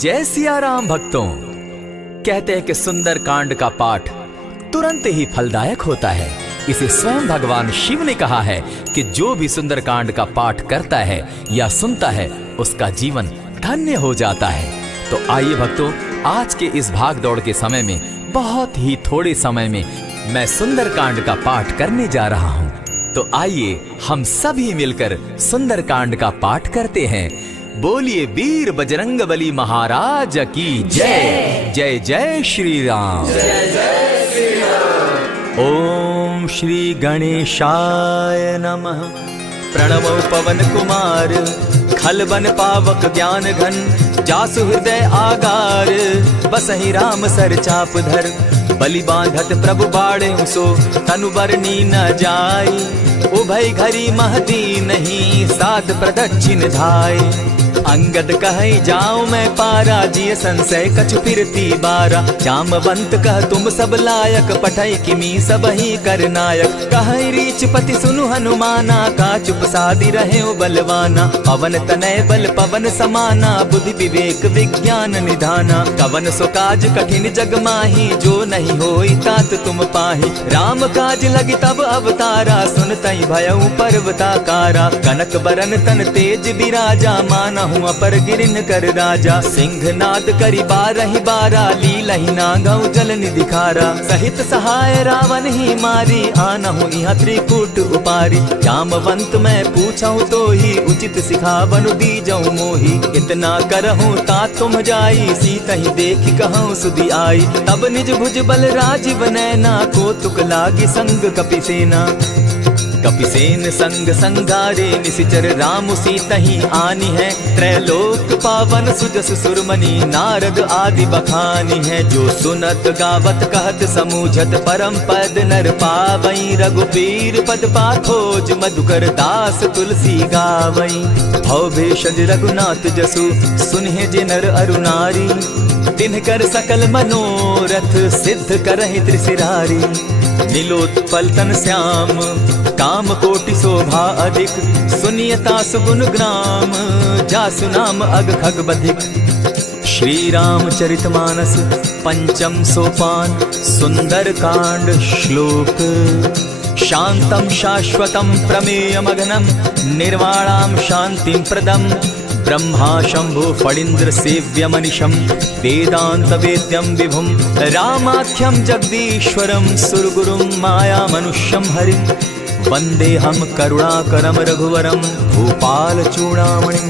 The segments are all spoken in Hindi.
जय सिया राम भक्तों। कहते हैं कि सुंदर कांड का पाठ तुरंत ही फलदायक होता है। इसे स्वयं भगवान शिव ने कहा है कि जो भी सुंदर कांड का पाठ करता है या सुनता है उसका जीवन धन्य हो जाता है। तो आइए भक्तों, आज के इस भाग दौड़ के समय में बहुत ही थोड़े समय में मैं सुंदर कांड का पाठ करने जा रहा हूँ। तो आइए हम सभी मिलकर सुंदर कांड का पाठ करते हैं। बोलिए वीर बजरंगबली महाराज की जय। जय जय श्री राम। जय जय श्री राम। ओम श्री गणेशाय नमः। प्रणवो पवन कुमार खलबन पावक ज्ञान घन जासु हृदय आगार बसहि राम सर चाप धर बलि बांधत प्रभु बाढ़े सो तनु बरनी न जाई उभय घरी महदी नहीं सात प्रदक्षिण धाय अंगद कहे जाओ मैं पारा जिय संशय कछु फिरती बारा जामवंत कह तुम सब लायक पठय किमी सब ही कर नायक कहे रीच पति सुनु हनुमाना का चुप सादी रहे बलवाना पवन तनय बल पवन समाना बुद्धि विवेक विज्ञान निधाना कवन सो काज कठिन जग माही जो नहीं होई तात तुम पाही राम काज लगी तब अवतारा सुनतई भयउ पर्वताकारा कनक बरन तन तेज बिराजा माना अपर गिरिन कर राजा सिंह नाद करी बारहि बारा लीलहि नागौ जल निधि खारा सहित सहाय रावण ही मारी आनहु इहाँ त्रिकूट उपारी जामवंत मैं पूछऊं तो ही उचित सिखावनु दीजऊं मोही इतना करहूं ता तुम जाई सीतहि देखि कहूं सुधि आई तब निज भुज बल राजीव नैना को तुक लागी संग कपिसेना कपिसेन संग संगारे निशिचर राम सीतहि आनी है त्रैलोक पावन सुजस सुरमणि नारद आदि बखानी है जो सुनत गावत कहत समूझत परम पद नर पावई रघुबीर पद पाखोज मधुकर दास तुलसी गावई भव भेषज रघुनाथ जसु सुनहि जे नर अरुनारी तिनकर सकल मनोरथ सिद्ध करहि त्रिशिरारी नीलोत्पल तन श्याम काम कोटि शोभा अधिक सुनियता सुगुण ग्राम जासु नाम अग खग बधिक। श्री रामचरितमानस पंचम सोपान सुंदर कांड श्लोक शांतम शाश्वतम प्रमेयमघनम निर्वाणाम शांतिम प्रदम ब्रह्मा शंभु फणीन्द्र सेव्य मनिशम वेदांत वेद्यम विभुम रामाख्यम जगदीश्वरम सुरगुरुम माया मनुष्यम हरिम वंदे हम करुणाकरम रघुवरम भूपाल चूड़ामणिम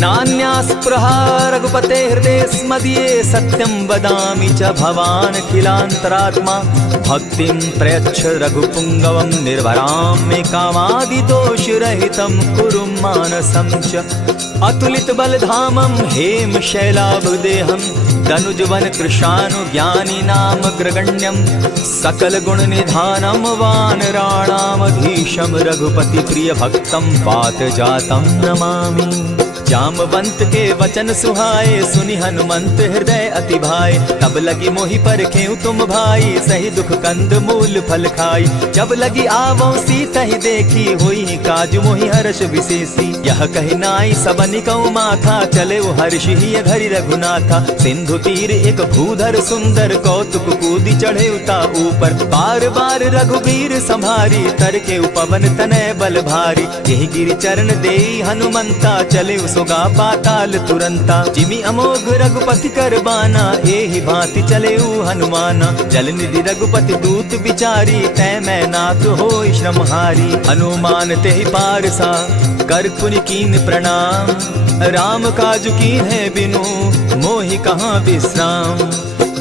नान्यास्पृहा रघुपते हृदय स्मदीये सत्यं वदामि च भवान् खिलान्तरात्मा भक्तिं प्रयच्छ रघुपुङ्गवं निर्भरां मे कामादिदोषरहितं कुरु मानसं च अतुलित बलधामं हेम शैलाभदेहं धनुजवन कृशानुज्ञानी नाम ग्रगण्यं सकल गुण निधानं वानराणामधीशं रघुपति प्रिय भक्तं पात जातं नमामि। जामवंत के वचन सुहाए सुनि हनुमंत हृदय अति भाए तब लगी मोहि परखेउ तुम भाई सही दुख कंद मूल फल खाई जब लगी आवो सीतहि देखी होई काज मोहि हर्ष विशेषी यह कहि नाई सबनि कौ माथा चले हर्ष ही घरि रघुनाथा सिंधु तीर एक भूधर सुंदर कौतुक कूदी चढ़े उता ऊपर बार बार रघुबीर संभारी तर के उपवन तनय बल भारी यही गिरि चरण देई हनुमंता चले सोगा पाताल तुरंता जिमि अमोघ रघुपति कर बाना एहि भांति चले हनुमाना जल निधि रघुपति दूत बिचारी तै मैं नाथ होई श्रमहारी हनुमान तेहि पारसा कर पुनि कीन प्रणाम राम काज कीन है बिनु मोहि कहाँ विश्राम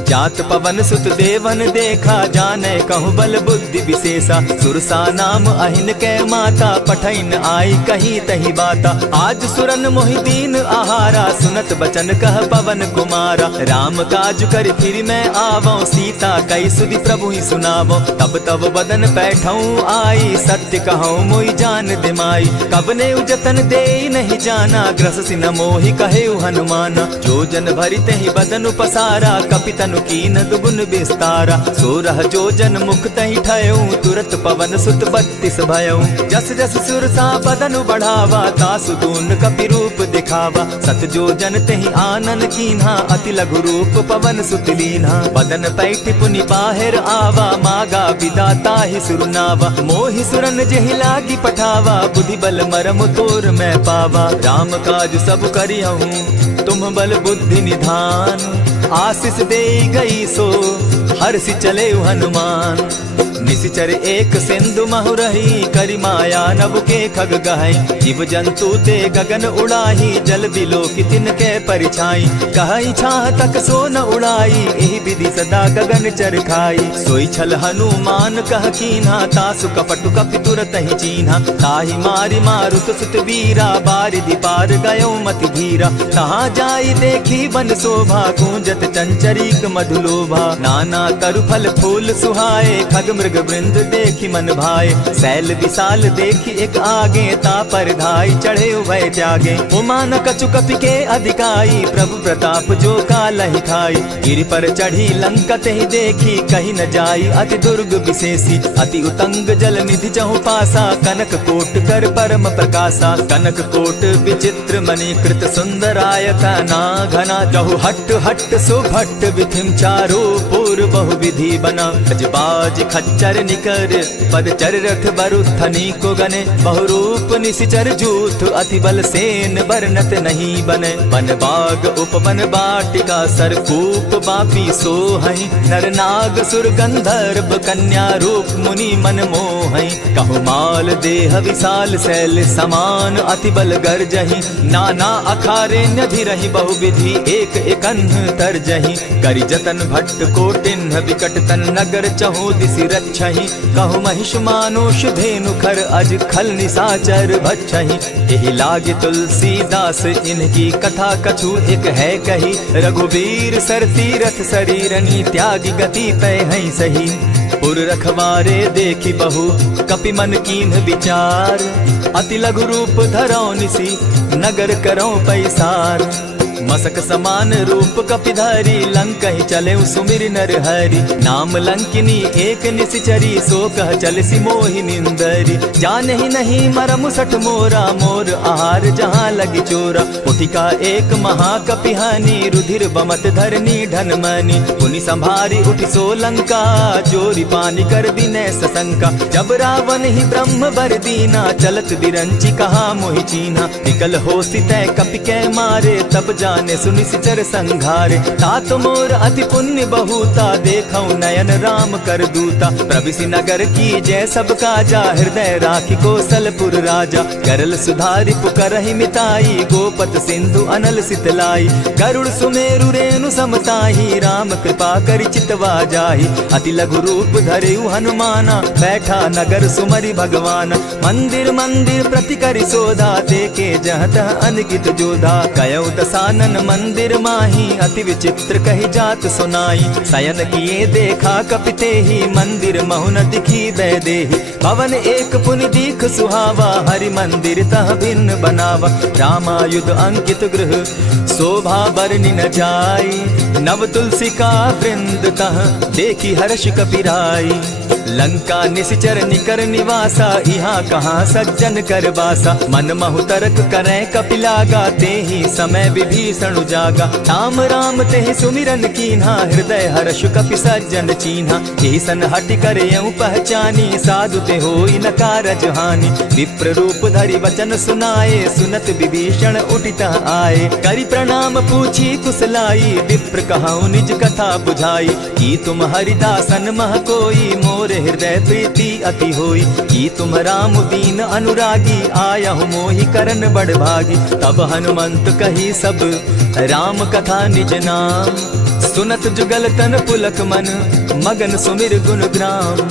जात पवन सुत देवन देखा जाने कहु बल बुद्धि विशेषा सुरसा नाम अहिन कै माता पठैन आई कहीं तही बाता आज सुरन मोहिदीन आहारा सुनत बचन कह पवन कुमारा राम काज कर फिर मैं आवो सीता कई सुधि प्रभु ही सुनावो तब तब बदन बैठऊं आई सत्य कहूँ मोहि जान दिमाई कब ने जतन दे नहीं जाना ग्रस सिन मोहि कहे हनुमाना जो जन भरित ही बदन पसारा कपितन तनु कीन दुगुन विस्तारा। 16 जोजन मुख तहि ठयऊ, तुरत पवन सुत 32 भयऊ। जस जस सुरसा बदनु बढ़ावा, तासु दून कपि रूप दिखावा। 7 जोजन तेहि आनन कीन्हा, अति लघु रूप पवन सुत लीन्हा। बदन पैठ पुनि बाहिर आवा, मागा विदाता ही सुरनावा। मोहि सुरन जेहि लागी पठावा, बुद्धि बल मरम तोर मैं पावा। राम काज सब करियहूँ, तुम बल बुद्धि निधान। आशीष दे गई सो हर्षि चले हनुमान। निशिचर एक सिंधु महु रही, करि माया नभ के खग गहई। जीव जंतु ते गगन उड़ाही, जल बिलो की तिनके परिछाई। कहई छाह तक सो न उड़ाई, एहि विधि सदा गगन चर खाई। सोई छल हनुमान कह कीन्हा, तासु कपटु कपि तुरत ही चीन्हा। ताहि मारि मारुत सुत वीरा, बारिधि पार गयो मति धीरा। तहाँ जाई देखी वन शोभा, गूंजत चंचरीक मधुलोभा। नाना तरु फल फूल सुहाए, खग मृग वृंद देखी मन भाए। सैल विशाल देखी एक आगे, तापर धाई चढ़े उभय त्यागे। उमान कछु कपि के अधिकाई, प्रभु प्रताप जो कालहि खाई। गिरि पर चढ़ी लंका तेहि देखी, कहीं न जाई अति दुर्ग विशेषी। अति उतंग जल निधि चहु पासा, कनक कोट कर परम प्रकाशा। कनक कोट विचित्र मणि कृत सुंदरायता ना घना। जहु हट हट सुभट विधिम चारो पूर बहु विधि बना। बाज खच्चर निकर पदचर रथ बरुथनी को गने। बहुरूप निशिचर जूथ, अति बल सेन बरनत नहीं बने। वन बाग उपवन बाटिका, सरकूप बापी सोहई। नर नाग सुर गंधर्व, कन्या रूप मुनि मन मोहई। कहु माल देह विशाल शैल समान, अति बल गर्जही। नाना अखारे न्यधिरहि, बहुविधि एक एकन्ह तरजही। करि जतन भट्ट कोटिन्ह, विकट तन नगर चहु दिसि रक्षहि। कहु महिष मानुष धेनु खर, अज खल निशाचर भक्षहि। एहि लागे तुलसीदास, इनकी कथा कछु एक है कही। रघुबीर सर तीरथ शरीरनी, त्यागी गति तय है सही। पुर रखवारे देखी बहु, कपि मन कीन्ह विचार। अति लघु रूप धरौ निसी, नगर करौ पैसार। मसक समान रूप कपिधारी, लंकहि चले सुमिर नर हरि। नाम लंकिनी एक निशिचरी, सो कह चल सी मोहि निंदरी। जानहि नहीं मरम सठ मोरा, मोर आहार जहाँ लगी चोरा। उठिका एक महाकपिहानी, रुधिर बमत धरनी ढन मनी। पुनि संभारी उठि सो लंका, जोरी पानी कर विनय सशंका। जब रावण ही ब्रह्म बर दीना, चलत बिरंची कहा मोहि चीन्हा। निकल होसी तय कपि कै मारे, तब जाने सुनिशिचर संघारे। तात मोर अति पुण्य बहुता, देखौ नयन राम कर दूता। प्रविशि नगर की जय सब काजा, हृदय राखी कौशलपुर राजा। करल सुधारि पुकरहि मिताई, गोपत सिंधु अनल सितलाई। गरुड़ सुमेरु रेणु समताही, राम कृपा करि चितवा जाहि। अति लघु रूप धरेउ हनुमाना, बैठा नगर सुमरि भगवान। मंदिर मंदिर प्रति करि सोधा, देखे जहत अनगित जोधा। कयौ दसानन मंदिर माही, अति विचित्र कही जात सुनाई। शयन किए देखा कपिते ही, मंदिर महु न दिखी वैदेही। भवन एक पुनि दीख सुहावा, हरि मंदिर तह भिन्न बनावा। रामायुध अंकित गृह, शोभा बरनि न जाई। नव तुलसी का वृंद तह, देखी हर्ष कपिराई। लंका निशिचर निकर निवासा, यहाँ कहाँ सज्जन कर बासा। मन महु तर्क करें कपिलागा, तेहि समय विभीषण जागा। राम राम तेहि सुमिरन कीन्हा, हृदय हर्ष कपि सज्जन चीन्हा। एहि सन हटि कर यूं पहचानी, साधु ते होई न कारज हानि। विप्र रूप धरि वचन सुनाए, सुनत विभीषण उठितः आए। करि प्रणाम पूछी कुशलाई, विप्र कहऊँ निज कथा बुझाई। की तुम हरिदासन मह कोई, मोर हृदय प्रीति अति होई। की तुम राम दीन अनुरागी, आयहु मोहि करन बड़ भागी। तब हनुमंत कही सब राम कथा निज नाम। सुनत जुगल तन पुलक मन, मगन सुमिर गुण ग्राम।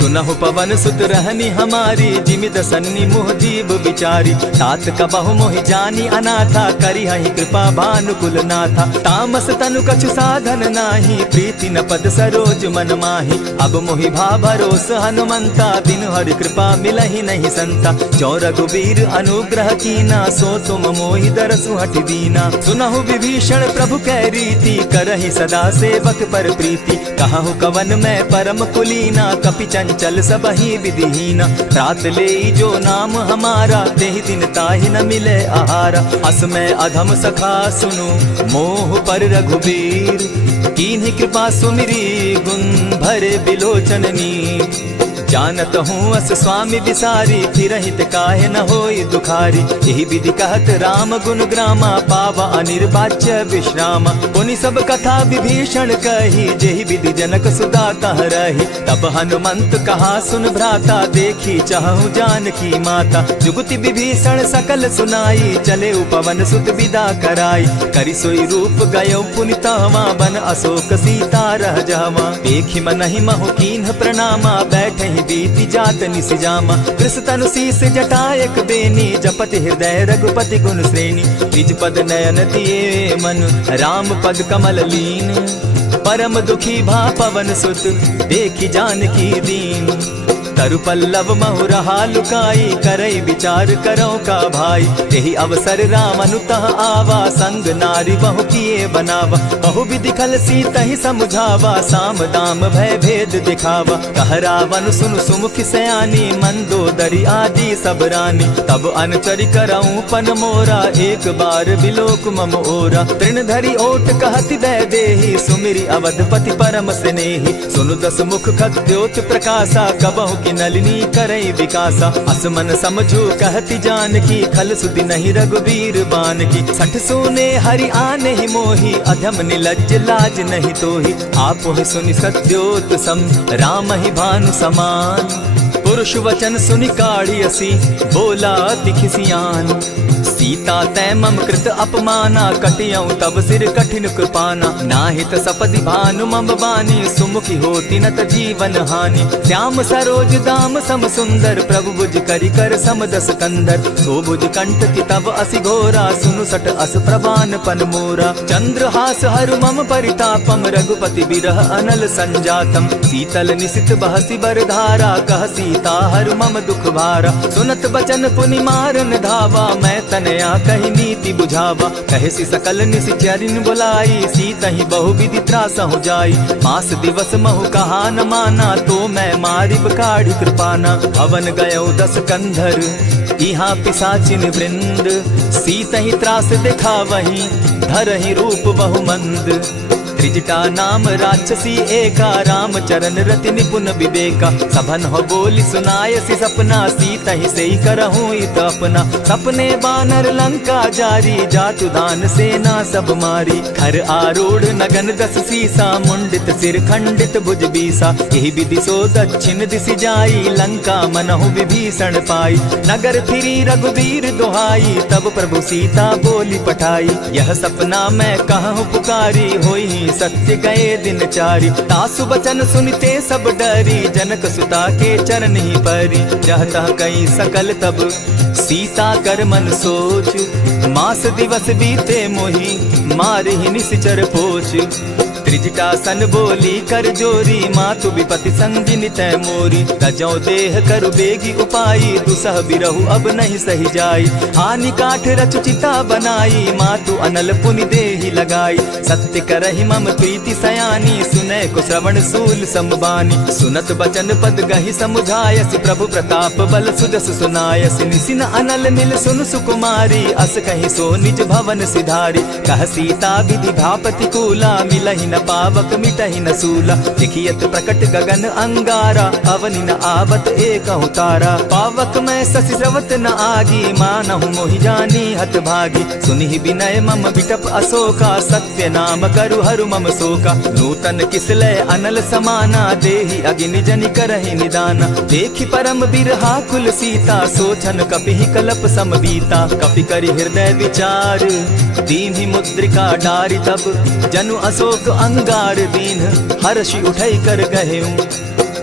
सुनहु पवन सुत रहनी हमारी, जिमित सन्नी मुह जीव विचारी। तात कबहु मोहि जानी अनाथा, करी हहि कृपा भानुकुल नाथा। तामस तनु कछु साधन नाही, प्रीति न पद सरोज मन माही। अब मोहि भा भरोस हनुमंता, बिनु हरि कृपा मिलहि नहीं संता। जो रघुबीर अनुग्रह कीना, सो तुम मोहि दरसु हठि दीना। सुनहु विभीषण प्रभु कै रीति, करहि सदा सेवक पर प्रीति। कहु कवन मैं परम कुलीना, कपि चंचल सबहि विधिहीना। त्रात लेई जो नाम हमारा, तेहि दिन ताहि न मिले आहारा। अस मैं अधम सखा सुनु, मोह पर रघुबीर। कीन्हि कृपा सुमिरी, गुण भरे बिलोचन नीर। जानत हूँ अस स्वामी विसारी, फिरहित काहे न होई दुखारी। यही विधि कहत राम गुण ग्रामा, पावा अनिर्वाच्य विश्रामा। पुनि सब कथा विभीषण कही, जेहि विधि जनक सुदा कह रही। तब हनुमंत कहा सुन भ्राता, देखी चाहूँ जानकी माता। जुगति विभीषण सकल सुनाई, चले पवन सुत विदा कराई। करि सोई रूप गयो पुनि तहवा, बन अशोक सीता रह जावा। देखि मनहि महु कीन्ह प्रणामा, बैठहि बीति जात निसिजामा। कृष तनु शीस जटायक बेनी, जपति हृदय रघुपति गुण श्रेणी। निज पद नयन दिए मन, राम पद कमल लीन। परम दुखी भा पवन सुत, देखि जानकी दीन। तरु पल्लव महु रहा लुकाई, करई विचार करो का भाई। यही अवसर राम अनुतः आवा, संग नारी बहु किए बनावा। बहु विधि खल सीतहि समझावा, साम दाम भय भेद दिखावा। कह रावण सुन सुमुखि सयानी, मंदोदरी आदि सब रानी। तब अनचरि करऊं पन मोरा, एक बार बिलोक मम ओरा। तृण धरि ओट कहति दय देहि, सुमिरि अवधपति परम स्नेही। सुनु दस मुख खद्योत प्रकाशा, कबहु नलिनी करई विकासा। असमन समझू कहती जानकी, खल सुधि नहीं रघुबीर बान की। सठ सोने हरि आने ही मोही, अधम निलज्ज लाज नहीं तोही। आपो ही सुनि सत्योत सम, राम ही भानु समान। पुरुष वचन सुनि काढ़ियसी, बोला अति खिसियान। सीता तै मम कृत अपमाना, कटियऊं तब सिर कठिन कृपाना। नाहित सपदि भानु मम बानी, सुमुखी होती न त जीवन हानि। श्याम सरोज दाम सम सुंदर, प्रभु बुझ करि कर सम दस कंदर। सो बुझ कंठ की तब असि घोरा, सुनु सट अस प्रवान पन मोरा। चंद्रहास हरु मम परितापम, रघुपति बिरह अनल संजातम। शीतल निशित बहसी बरधारा, कह सीता हरु मम दुख भारा। सुनत बचन पुनि मारन धावा, मैं तनया कही नीति बुझावा। कहसी सकल निशिचरिन बुलाई, सीतहि बहु विधि त्रासहु जाई। मास दिवस महु कहा न माना, तो मैं मारिब काढ़ी कृपाना। हवन गयो 10 कंधर, इहाँ पिशाचिन वृंद। सीतहि त्रास दिखावहि, धरहि रूप बहु मंद। त्रिजटा नाम राक्षसी एका, राम चरण रति निपुण विवेका। सभन हो बोली सुनायसी सपना, सीतहि सेई करहूँ इत अपना। सपने बानर लंका जारी, जातु दान सेना सब मारी। खर आरूढ़ नगन 10 सीसा, मुंडित सिर खंडित भुज बीसा। यही विधि सो दक्षिण दिशि जाई, लंका मनहु विभीषण पाई। नगर फिरी रघुबीर दुहाई, तब प्रभु सीता बोली पठाई। यह सपना मैं कहूँ पुकारी, होई सत्य गए दिन चारि। तासु बचन सुनते सब डरी, जनक सुता के चरण ही परी। जहता कई सकल तब सीता कर मन सोच, मास दिवस बीते मोही, मारे ही निश्चर पोच। त्रिजटा सन बोली कर जोरी, मातु विपति संगिन तै मोरी। तजौ देह करु बेगी उपाई, दुसह बिरहु अब नहीं सही जाई। हानि काठ रचु चिता बनाई, मातु अनल पुनि देहि लगाई। सत्य करहि मम प्रीति सयानी, सुनै को श्रवण सूल समबानी। सुनत बचन पद गहि समुझायसि, प्रभु प्रताप बल सुजस सुनायसि। निसिन अनल मिल सुन सुकुमारी, अस कहि सो निज भवन सिधारी। कह सीता विधि भापति कूला, मिलहि न पावक मिटहि न सूला। लिखियत प्रकट गगन अंगारा, अवनि न आवत एकहु तारा। पावक मैं शशि स्रवत न आगी, मानहु मोहि जानी हत भागी। सुनिहि विनय मम बिटप अशोका, सत्य नाम करु हरु मम शोका। नूतन किसलय अनल समाना, देहि अगिनि जनि करहि निदाना। देखि परम बिरहा कुल सीता, सोचन कपिहि कलप सम बीता। कपि करि हृदय विचार, दीन्हि मुद्रिका डारि। तब जनु अशोक अंगार दीन, हर्षि उठै कर गहेऊं।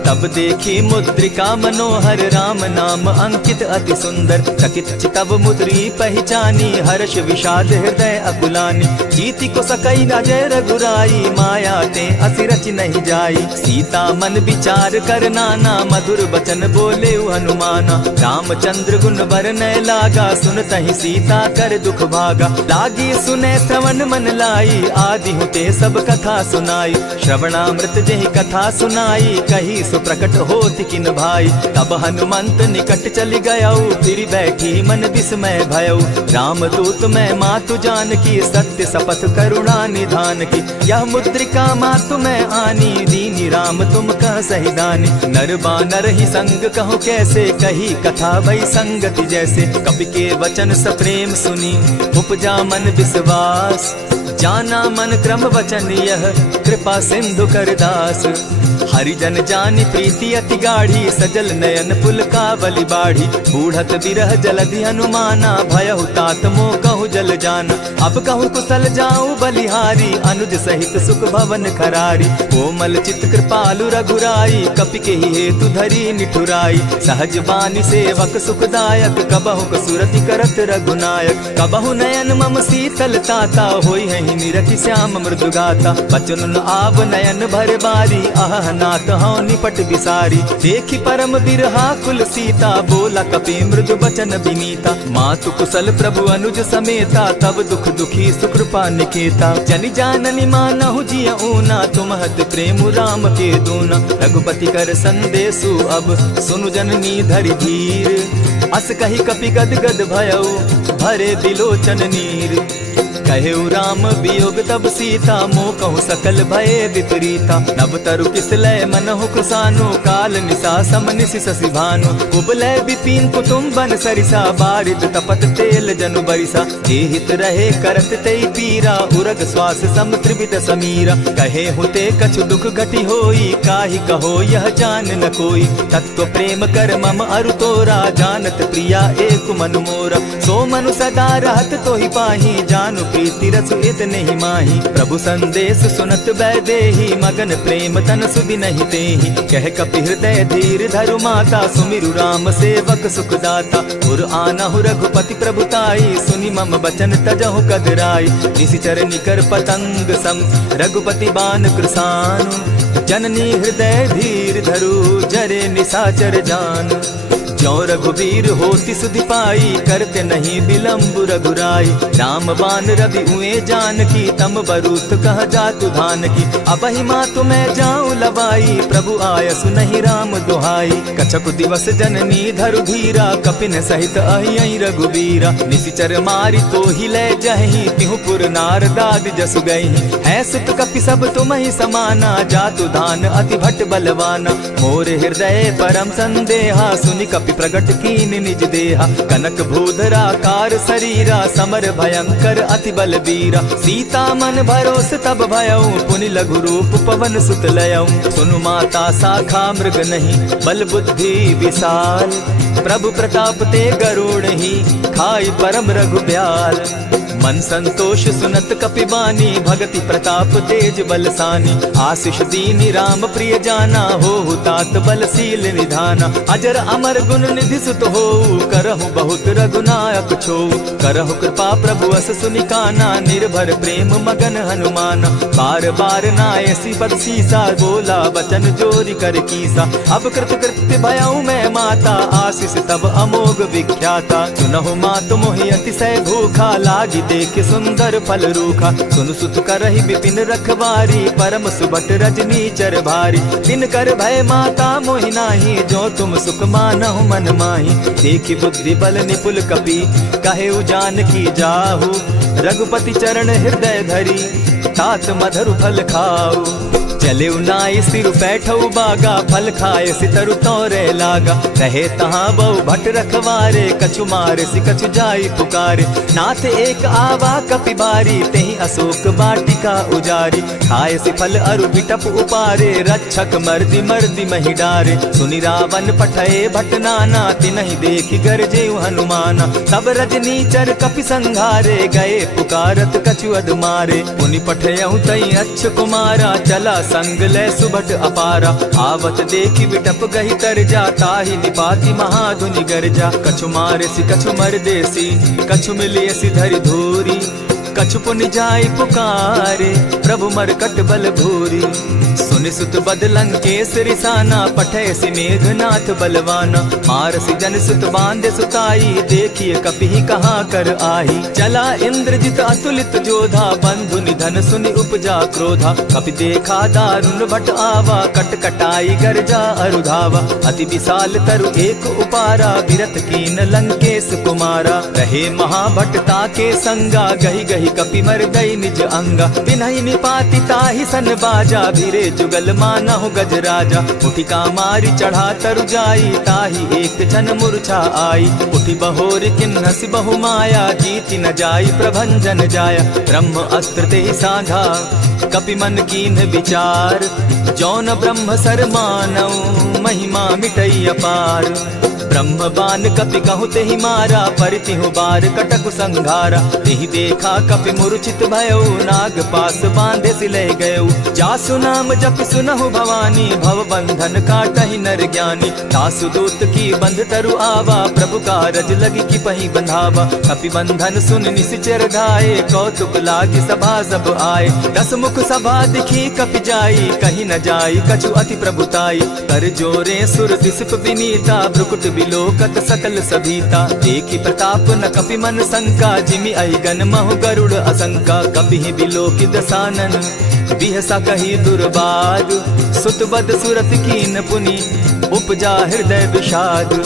तब देखी मुद्रिका मनोहर राम नाम अंकित अति सुंदर। चकित चितव मुद्री पहचानी हर्ष विषाद हृदय अकुलानी। जीति को सकई न जय रघुराई माया ते असि रचि नहीं जाई। सीता मन विचार कर नाना मधुर बचन बोले हनुमाना। रामचंद्र गुण बरनय लागा सुनतहि सीता कर दुख भागा। लागी सुने श्रवण मन लाई आदि हुते सब कथा सुनाई। श्रवणामृत जेहि कथा सुनाई कही सुप्रकट होति किन भाई। तब हनुमंत निकट चली गयऊ फिर बैठी मन विस्मय भयऊ। रामदूत मैं मातु जान की सत्य शपथ करुणा निधान की। यह मुद्रिका मातु मैं आनी दीनी राम तुम कह सही दानी। नर बानर ही संग कहूँ कैसे कही कथा वही संगति जैसे। कपि के वचन सप्रेम सुनी उपजा मन विश्वास। जाना मन क्रम वचन यह कृपा सिंधु कर दास। हरिजन जानी प्रीति अति गाढ़ी सजल नयन पुलकावली बाढ़ी। बूढ़त बिरह जलधि हनुमाना भयहु तात मोह कहु जल जाना। अब कहु कुशल जाऊं बलिहारी अनुज सहित सुख भवन खरारी। कोमल चित कृपालु रघुराई कपि के ही हेतु धरी निठुराई। सहज बानी सेवक सुखदायक कबहु कसुरति करत रघुनायक। कबहु नयन मम शीतल ताता होई है निरखि श्याम मृदु गाता। बचन आव नयन भर बारी आह नाथ हूँ निपट विसारी। देखी परम बिरहा कुल सीता बोला कपि मृदु बचन विनीता। मातु कुशल प्रभु अनुज समेता तब दुख दुखी सुकृपा निकेता। जनि जाननी मानहु जिय ऊना तुम्हत प्रेम राम के दूना। रघुपति कर संदेशु अब सुनु जननी धरि धीर। अस कही कपि गद गद भयऊ भरे बिलोचन नीर। कहेउ राम वियोग तब सीता मोह कहूँ सकल भये विपरीता। नभ तरु किसलय मनहु कृसानु काल निशा समनिशि शशि भानु। उबलय विपिन कुटुम्बन सरिसा बारिद तपत तेल जनु बरिसा। जे हित रहे करत तेई पीरा उरग श्वास सम त्रिविध समीरा। कहे हुते कछु दुख घटी होई काहि कहो यह जान न कोई। तत्व प्रेम कर मम अरु तोरा जानत प्रिया एक मनु मोरा। सो मनु सदा रहत तोहि पाही जानु प्रीति रसु इतने ही माही। प्रभु संदेश सुनत वैदेही मगन प्रेम तन सुधि नहीं तेहि। कह कपि हृदय धीर धरु माता सुमिरु राम सेवक सुखदाता। उर आनहु रघुपति प्रभुताई सुनि मम बचन तजहु कदराई। निशिचर निकर पतंग सम रघुपति बान कृसानु। जननी हृदय धीर धरु जरे निशाचर जान। जो रघुवीर होति सुधि पाई करते नहीं विलम्ब रघुराई। राम बान रवि उए जान की तम बरूत कह जातु धान की। अब ही मातु मैं जाऊं लवाई प्रभु आयसु नहीं राम दुहाई। कछक दिवस जननी धरु धीरा कपिन सहित अहियं रघुवीरा। निशिचर मारी तो ही ले जहि तिहुपुर नारदाद जसु गई। है सुत कपि सब तुम ही समाना जातु धान अति भट बलवाना। मोर हृदय परम संदेहा सुनि कपि प्रगट कीन निज देहा। कनक भूधरा कार शरीरा समर भयंकर अति बलबीरा। सीता मन भरोस तब भयऊ पुनि लघु रूप पवन सुत लयऊ। सुनु माता शाखा मृग नहीं बल बुद्धि विशाल। प्रभु प्रताप ते गरुड़ ही खाई परम रघु ब्याल। मन संतोष सुनत कपिबानी भगति प्रताप तेज बलसानी। आशीष दीनी राम प्रिय जाना हो तात बलशील निधाना। अजर अमर गुण निधि सुत हो करहु बहुत रघुनायक छो। करहु कृपा प्रभु अस सुनिकाना निर्भर प्रेम मगन हनुमाना। बार बार नायसी पद सीसा बोला वचन जोरी कर कीसा। अब कृत कृत्य भयऊ मैं माता आशीष तब अमोघ विख्याता। सुनहु मातु मोहि अतिशय भूखा लागी देख सुंदर फल रूखा। सुन सुत करहि विपिन रखवारी परम सुबट रजनी चर भारी। दिन कर भय माता मोहि नाही जो तुम सुख मानहु मन माही। देखि बुद्धि बल निपुल कपि कहे जान की जाहु। रघुपति चरण हृदय धरी तात मधुर फल खाऊ। चले नाई सिर बैठऊ बागा फल खाए सितरु तोरे लागा। रहे तहाँ बहु भट रखवारे कछु मारे सि कछु जाई पुकारे। नाथ एक आवा कपि बारी तेहि अशोक वाटिका उजारी। खाए सि फल अरु बिटप उपारे रक्षक मर्दि मर्दि महि डारे। सुनि रावण पठये भट नाना तिनहि देखि गरजे हनुमाना। तब रजनी चर कपि संघारे गए पुकारत कछु अध मारे। पुनि पठयऊ तई अच्छ कुमारा चला संग ले सुभट अपारा। आवत देखी बिटप गही तर जा, ताहि निपाति महाधुनि गर्जा। कछु मारेसी कछु मर देसी, कछु मिलियसी धरि धूरी। कछु पुनि जाय पुकारे, प्रभु मरकट बल भूरी। सुनि सुत बद लंकेश रिसाना, पठैसी मेघनाथ बलवाना। मारसी जन सुत बांधे सुताई, देखिए कपिहि कहाँ कर आही। चला इंद्रजित अतुलित जोधा, बंधु निधन सुनि उपजा क्रोधा। कपि देखा दारुण भट आवा, कट कटाई गर्जा अरुधावा। अति विशाल तरु एक उपारा, बिरत कीन लंकेश कुमारा। रहे महाभट्टा के संगा, गही गही कपि मर गई निज अंगा। तिन्हि निपाति ताहि सन बाजा, भीरे जुगल मानहु गजराजा। उठिका मारी चढ़ा तरु जाई, ताहि एक जन मूर्छा आई। उठि बहोर किन्हसि बहु माया, जीति न जाई प्रभंजन जाया। ब्रह्म अस्त्र तेहि साधा, कपि मन कीन्ह विचार। जौन ब्रह्म सर मानऊ, महिमा मिटई अपार। ब्रह्म बान कपि कहु तेहि मारा, परितिहु बार कटकु संघारा। तेहि देखा कपि मूर्छित भयउ, नाग पास बांधे सिले गयउ। जासु नाम जपि सुनहु भवानी, भव बंधन काटहि नर ज्ञानी। तासु दूत की बंध तरु आवा, प्रभु कारज लगी कि पहि बंधावा। कपि बंधन सुन निसिचर धाये, कौतुक लागी सभा सब आए। दस मुख सभा दिखी कपि जाई, कहीं न जाई कछु अति प्रभुताई। कर जोरे सुर दिसप विनीता, भ्रुकुट बिलोकत सकल सभीता। देखी प्रताप न कपि मन शंका, जिमि अहिगन महु गरुड़ असंका। कपिहि बिलोकि दसानन, बिहसा कही दुर्बाद। सुत बद सुरत कीन पुनि, उपजा हृदय विषाद।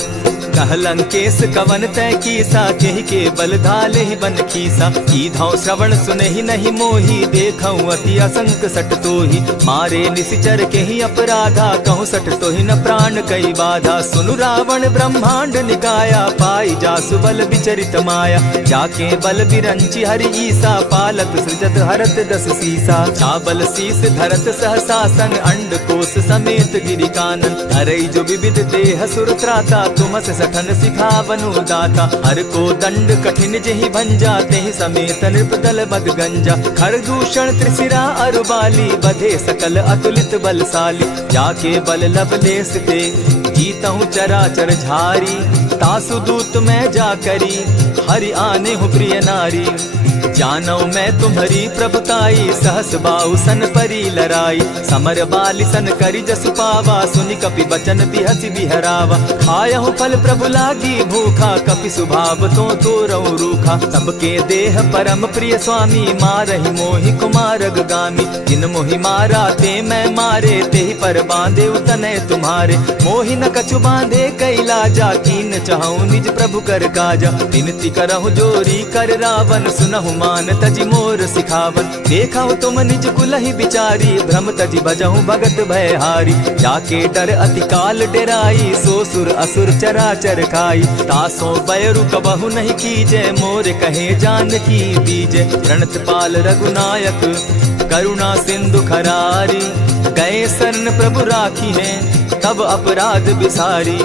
कह लंकेश कवन तय कीसा, केहि के बल धाले ही बन खीसा। कीधौ श्रवण सुनहि नहीं मोही, देखऊं अति असंक सट तोही। मारे निसिचर केहि अपराधा, कहूँ सट तोहि न प्राण कई बाधा। सुनु रावण ब्रह्मांड निकाया, पाई जासु बल विचरित माया। जाके बल बिरंचि हरि ईसा, पालत सृजत हरत दस सीसा। चाबल शीस धरत सहसासन, अंड कोश समेत गिरि कानन। धरई जो विविध देह सुर त्राता, तुमस सठन सिखावनु दाता। हर को दंड कठिन जेहि भंजा, तेहि समेत नृपदल बद गंजा। खरदूषण त्रिशिरा अरुबाली, बधे सकल अतुलित बलशाली। जाके बल लवलेस ते, जीतहु चराचर झारी। तासु दूत मैं जा करी, हरि आने हूँ प्रिय नारी। जानौ मैं तुम्हारी प्रभुताई, सहस बाहु सन परी लराई। समर बाली सन करि जसु पावा, सुनि कपि बचन बिहसि बिहरावा। खायहु फल प्रभु लागी भूखा, कपि सुभाव तो तोरऊ रूखा। सबके देह परम प्रिय स्वामी, मारहि मोहि कुमारग गामी। जिन मोहि मारा ते मैं मारे, तेहि पर बांधे उतने तुम्हारे। मोहि न कछु बांधे कैलाजा, कीन चाहूं निज प्रभु कर काजा। विनती करहु जोरी कर रावण, सुनहु मान तजि मोर सिखावन। देखहु तुम निज कुलहि बिचारी, भ्रम तजि भजहु भगत भयहारी। जाके डर अति काल डेराई, सो सुर असुर चराचर खाई। तासो बैरु कबहु नहीं कीजे, मोर कहे जानकी बीजे। प्रणत पाल रघुनायक, करुणा सिंधु खरारी। गए शरण प्रभु राखी है, तब अपराध बिसारी।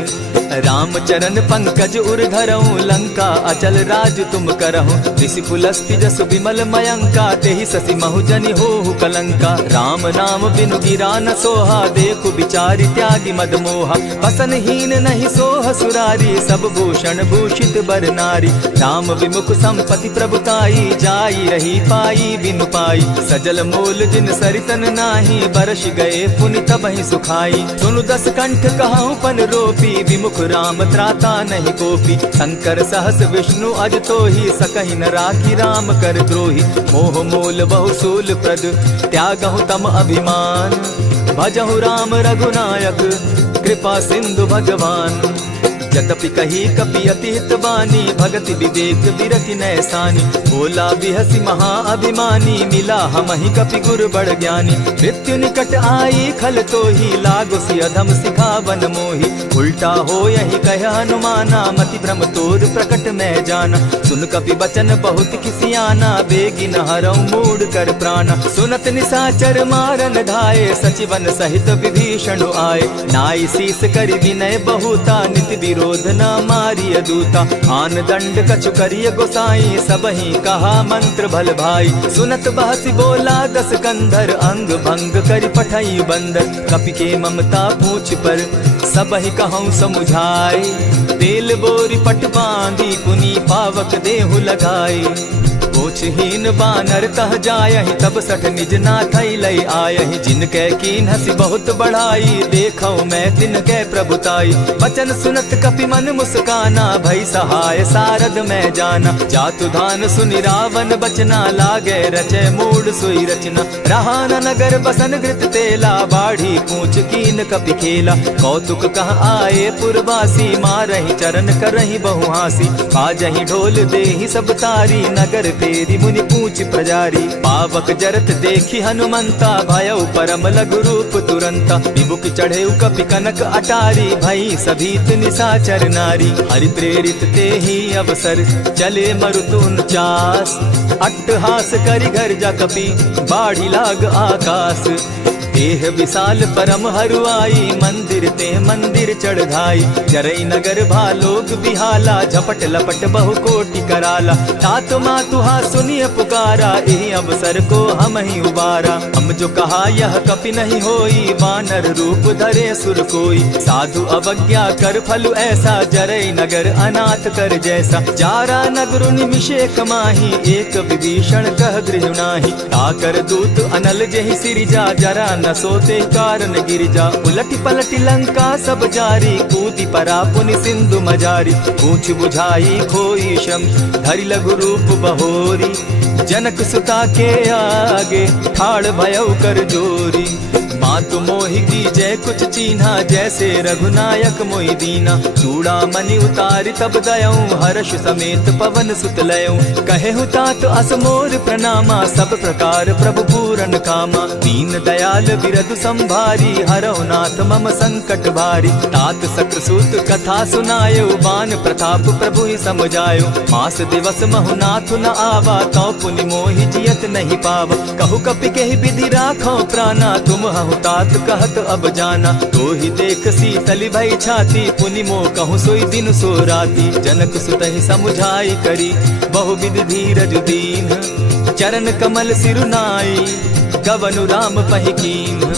राम चरण पंकज उर धरऊं, लंका अचल राज तुम करहूं। ऋषि पुलस्ति जसु विमल मयंका, तेहि ससि महु जनि होहु कलंका। राम नाम बिनु गिरा न सोहा, देखु बिचारी त्यागी मद मोहा। बसनहीन नहीं सोह सुरारी, सब भूषण भूषित बर नारी। राम विमुख संपति प्रभुताई, जाई रही पाई बिनु पाई। सजल मोल जिन सरितन नाही, बरस गए पुनि तबहि सुखाई। सुनु दस कंठ कहूं पन रोपी, विमुख राम त्राता नहीं कोपी। शंकर सहस विष्णु अज तोहि, सकहि न राखी राम कर द्रोही। मोह मूल बहु सूल प्रद, त्यागहु तम अभिमान। भजहु राम रघुनायक, कृपा सिंधु भगवान। जतपि कही कपि अति हित बानी, भगति विवेक विरति नैसानी। बोला बिहसि महा अभिमानी, मिला हमहि कपि गुर बड़ ज्ञानी। मृत्यु निकट आई खल तोहि, लागो सि अधम सिखावन मोहि। उल्टा हो यही कह हनुमाना, मति भ्रम तोर प्रकट मैं जाना। सुन कपि बचन बहुत किसियाना, बेगी न हरऊ मूड कर प्राणा। सुनत निसाचर मारन धाये, सचिवन सहित विभीषण आए। नाई शीस करि विनय बहुता, नित विरोध न मारिय दूता। आन दंड कछु करिय गोसाई, सबहि कहा मंत्र भल भाई। सुनत बहसी बोला दस कंधर, अंग भंग करि पठई बंदर। कपि के ममता पूछ पर, सबहि कहूँ समुझाए। तेल बोरी पट बांधी, पुनि पावक देहु लगाई। ओछहीन बानर तह जायहि, तब सठ निज नाथई लई आयहि। जिनके कीन हसी बहुत बढ़ाई, देखौ मैं तिनके प्रभुताई। बचन सुनत कपि मन मुस्काना, भई सहाय सारद मैं जाना। जातु धान सुनि रावण बचना, लागे रचे मूड सोई रचना। रहा न नगर बसन घृत तेला, बाढ़ी पूछ कीन कपि खेला। कौतुक कह आए पुरवासी, मारहि चरण करहि बहु हासी। बाजहि ढोल देहि सब तारी, नगर तेरी मुनि पूछ प्रजारी। पावक जरत देखी हनुमंता, भयउ परम लघु रूप तुरंता। विमुख चढ़े कपि कनक अटारी, भई सभीत निशाचर नारी। हरि प्रेरित ते ही अवसर, चले मरुतुन चास। अट्टहास करि घर जा कपि, बाढ़ी लाग आकाश। देह विशाल परम हरुआई, मंदिर ते मंदिर चढ़ाई। जरई नगर भालोग बिहाला, झपट लपट बहु कोटि कराला। तात मातुहा सुनिय पुकारा, एहि अवसर को हम ही उबारा। हम जो कहा यह कपि नहीं होई, वानर रूप धरे सुर कोई। साधु अवज्ञा कर फल ऐसा, जरई नगर अनाथ कर जैसा। जारा नगर निमिषे कमाही, एक विभीषण कह गृह नाही। ताकर दूत अनल जहि सिरिजा, जरा न सोते कारण गिरिजा। उलटी पलटी लंका सब जारी, कूदी परा पुनि सिंधु मजारी। पूछ बुझाई खोई श्रम, धरि लघु रूप बहोरी। जनक सुता के आगे, ठाड़ भयउ कर जोरी। मातु मोहि की जय कुछ चीन्हा, जैसे रघुनायक मोहि दीना। चूड़ा मणि उतारि तब दयऊं, हर्ष समेत पवन सुत लयऊं। कहेहु तात असमोर प्रणामा, सब प्रकार प्रभु पूरन कामा। दीन दयाल बिरदु संभारी, हरौ नाथ मम संकट भारी। तात सक्रसूत कथा सुनायो, बान प्रताप प्रभु ही समझायो। मास दिवस महु नाथ न आवा, तौ पुनि मोहि जियत नहीं पावा। कहु कपि केहि विधि राखो प्राणा, तुम हहु तात कहत अब जाना। तो ही देख शीतली भई छाती, पुनि मो कहूँ सोई दिन सो राती। जनक सुतहि समुझाई करी, बहुविधि धीरज दीन। चरण कमल सिरुनाई, गवनु राम पहि कीन।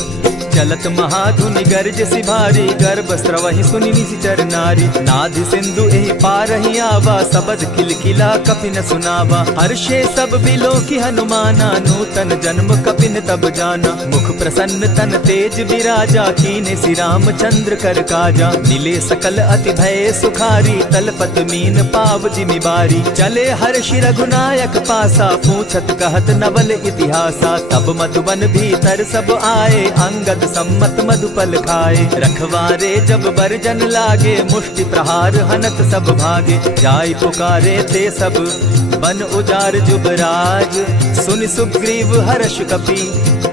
चलत महाधुनि गर्ज सिभारी, गर्भ स्रवहि सुनि निशिचर नारी। नादि सिंधु एहि पारहि आवा, सबद किलकिला कपि न सुनावा। हर्षे सब बिलोकि हनुमाना, नूतन जन्म कपि न तब जाना। मुख प्रसन्न तन तेज विराजा, कीने श्री रामचंद्र कर काजा। मिले सकल अति भय सुखारी, तलपत मीन पाव जिमि बारी। चले हर्षि रघुनायक पासा, पूछत कहत नवल इतिहासा। तब मधुबन भीतर सब आए, अंगद सम्मत मधुपल खाए। रखवारे जब बरजन लागे, मुष्टि प्रहार हनत सब भागे। जाय पुकारे ते सब, बन उजार जुबराज। सुनि सुग्रीव हर्ष कपि,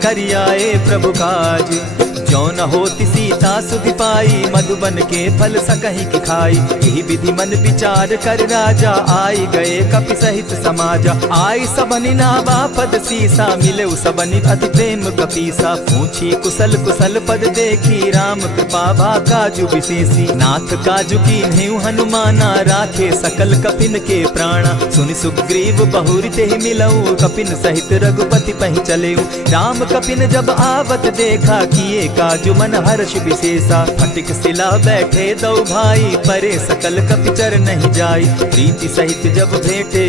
करियाए प्रभु काज। जो न होती सीता सुधि पाई, मधुबन के फल सकहि की खाई। यही विधि मन विचार कर राजा, आई गए कपि सहित समाजा। आई सबनि नावा पद सीसा, मिले सबनि अति प्रेम कपीसा। पूछी कुशल कुशल पद देखी, राम कृपा भा काजु विशेषी। नाथ काजु कीन्हेउ हनुमाना, राखे सकल कपिन के प्राणा। सुनि सुग्रीव बहुरि तेहि मिलऊ, कपिन सहित रघुपति पहि चलेऊ। राम कपिन जब आवत देखा, किए काजु मन हर्ष विशेषा। फटिक सिला बैठे दो भाई, परे सकल कपिचर नहीं जाई। प्रीति सहित जब भेटे,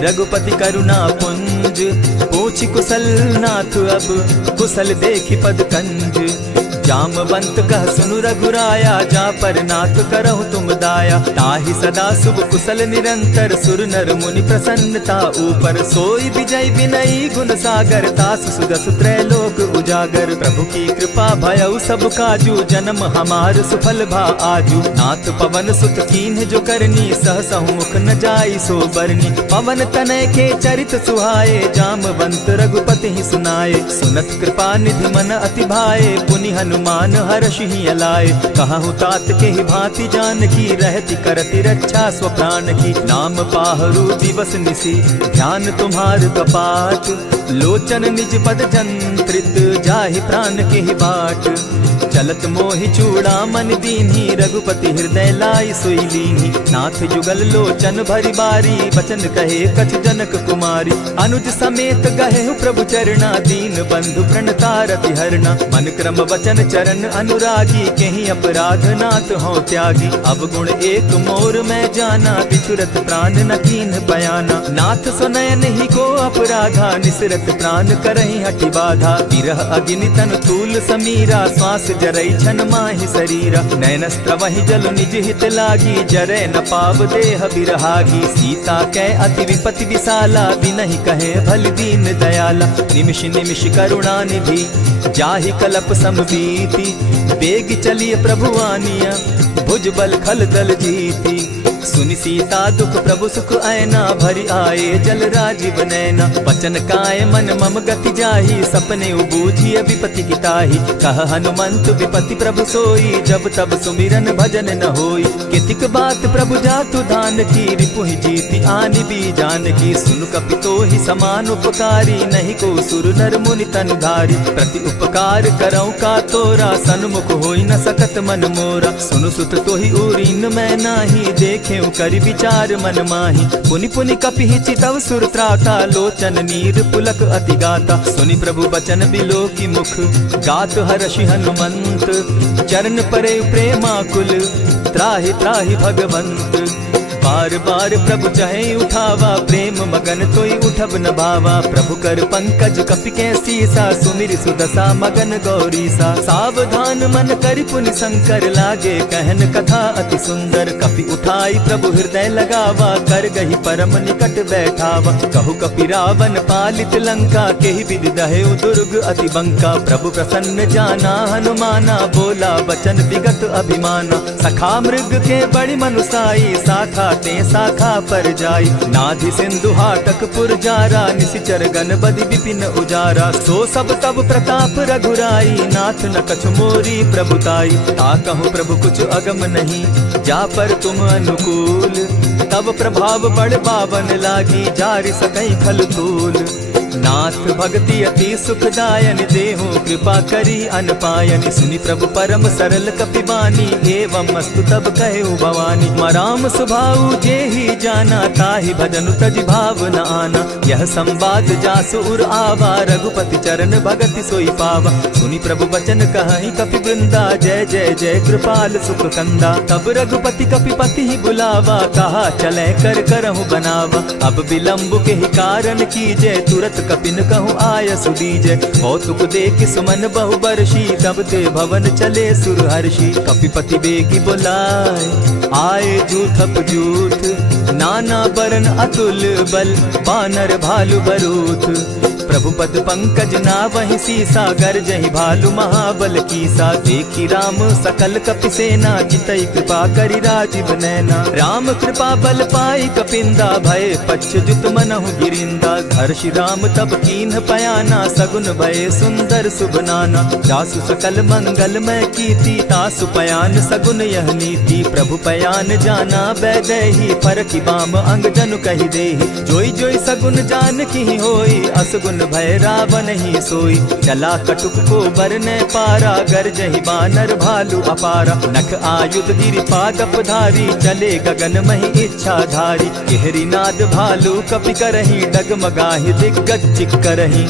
रघुपति करुणा पुंज। पूछि कुशल नाथ अब, कुशल देखि पद कंज। जामवंत कह सुनु रघुराया, जा पर नाथ करहु तुम दाया। ताहि सदा शुभ कुशल निरंतर, सुर नर मुनि प्रसन्नता ऊपर। सोई विजय विनयी गुण सागर, तास सुदस त्रैलोक उजागर। प्रभु की कृपा भयउ सब काजू, जन्म हमार सुफल भा आजू। नाथ पवन सुत कीन्ह जो करनी, सहसहु मुख न जाई सो बरनी। पवन तनय के चरित सुहाए, जामवंत रघुपति ही सुनाए। सुनत कृपा निधि मन अति भाए, पुनि हनुमान हर्ष ही अलाए। कहूँ तात के ही भांति जान की, रहती करती रक्षा स्व प्राण की। नाम पाहरु दिवस निसी, ध्यान तुम्हार कपाट। लोचन निज पद जंत्रित, जाहि प्राण के ही बाट। चलत मोहि चूड़ामन दीन्ही, रघुपति हृदय लाई सोई लीन्ही। नाथ जुगल लोचन भरी बारी, बचन कहे कछ जनक कुमारी। अनुज समेत गहे प्रभु चरणा, दीन बंधु प्रणतारति हरना। मन क्रम वचन चरण अनुरागी, कहीं अपराध नाथ हो त्यागी। अब गुण एक मोर में जाना, बिछुरत प्राण न कीन बयाना। नाथ सुनयन ही को अपराधा, निसरत प्राण करहि हठि बाधा। विरह अग्नि तन तूल समीरा, श्वास जरई छन माहि शरीरा। नयन स्त्रवहि जल निज हित लागी, जरै न पाव देह बिरहागी। सीता कै अति विपति विशाला, बिनहि कहे भल दीन दयाला। निमिष निमिष करुणा निधि, जाहि कलप समबीति। बेग चलिए प्रभु आनिया, भुज बल खल दल जीती। सुनि सीता दुख प्रभु सुख ऐना, भरि आए जल राजीव नैना। वचन काय मन मम गति जाहि, सपने बूझिय विपति किताहि। कह हनुमंत विपति प्रभु सोई, जब तब सुमिरन भजन न होई। कितिक बात प्रभु जातु धान की, रिपुहि जीति आनि भी जान की। सुन कपितो ही समान उपकारी, नहीं को सुर नर मुनि तन धारी। प्रति उपकार करौ का तोरा, सन्मुख होई न सकत मन मोरा। सुनु सुत तोहि उरीन मैं नाही, देखे करि विचार मन माही। पुनि पुनि कपिहि चितव सुर त्राता, लोचन नीर पुलक अति गाता। सुनि प्रभु बचन बिलो की मुख, गात हर्षि हनुमंत। चरण परे प्रेमाकुल, त्राहि त्राहि भगवंत। बार बार प्रभु चहे उठावा, प्रेम मगन तोई उठब न भावा। प्रभु कर पंकज कपि के सीसा, सुमिर सुदशा मगन गौरीसा। सावधान मन करि पुनि शंकर, लागे कहन कथा अति सुंदर। कपि उठाई प्रभु हृदय लगावा, कर गही परम निकट बैठावा। कहु कपि रावण पालित लंका, केहि विधि दहेउ दुर्ग अति बंका। प्रभु प्रसन्न जाना हनुमाना, बोला बचन विगत अभिमाना। सखा मृग के बड़ी मनुसाई, साखा ते शाखा पर जाई। नाधि सिंधु हाटक पुर जारा, निशिचर गण बदि विपिन उजारा। सो सब तब प्रताप रघुराई, नाथ न कछु मोरी प्रभुताई। ताकहु प्रभु कुछ अगम नहीं, जा पर तुम अनुकूल। तब प्रभाव बड़ पावन लागी, जारि सकई खल तूल। नाथ भक्ति अति सुखदायन, देहु कृपा करी अनपायन। सुनि प्रभु परम सरल कपिबानी, एवं मस्तु तब कहेउ भवानी। मराम सुभाऊ जेहि जाना, ताहि भजनु तज भाव न आना। यह संवाद जासु उर आवा, रघुपति चरण भगति सोई पावा। सुनि प्रभु बचन कहहि कपि वृंदा, जय जय जय कृपाल सुख कंदा। तब रघुपति कपिपति ही बुलावा, कहा चले कर करहु बनावा। अब विलंब के ही कारण कीजय, तुरत कपिन कहूँ आय सुदीजय। कौतुक देख सुमन बहु बरसी, तब ते भवन चले सुर हर्षि। कपिपति बेगी बुलाए, आए जूथप जूथ। नाना बरन अतुल बल, बानर भालु बरूथ। प्रभु पद पंकज नावहि सीसा, गर्जहि भालु महाबल कीसा। देखी राम सकल कपि सेना, जितई कृपा करि राजीव नैना। राम कृपा बल पाई कपिंदा, भय पच्चजुत मनहु गिरिंदा। हर्षि राम तब कीन्ह पयाना, सगुन भय सुंदर शुभ नाना। जासु सकल मंगलमय कीर्ति, तासु पयान सगुन यह नीति। प्रभु पयान जाना बैदेही, परखि बाम अंग जनु कहि देहि। जोई जोई सगुन जान की होई, असगुन भय रावण ही सोई। चला कटुक को बरने पारा, गर्जहि बानर भालु अपारा। नख आयुध गिरि पादप धारी, चले गगन महि इच्छा धारी। केहरी नाद भालु कपि करहि, डगमगाहि दिग्गज चिक्करहि।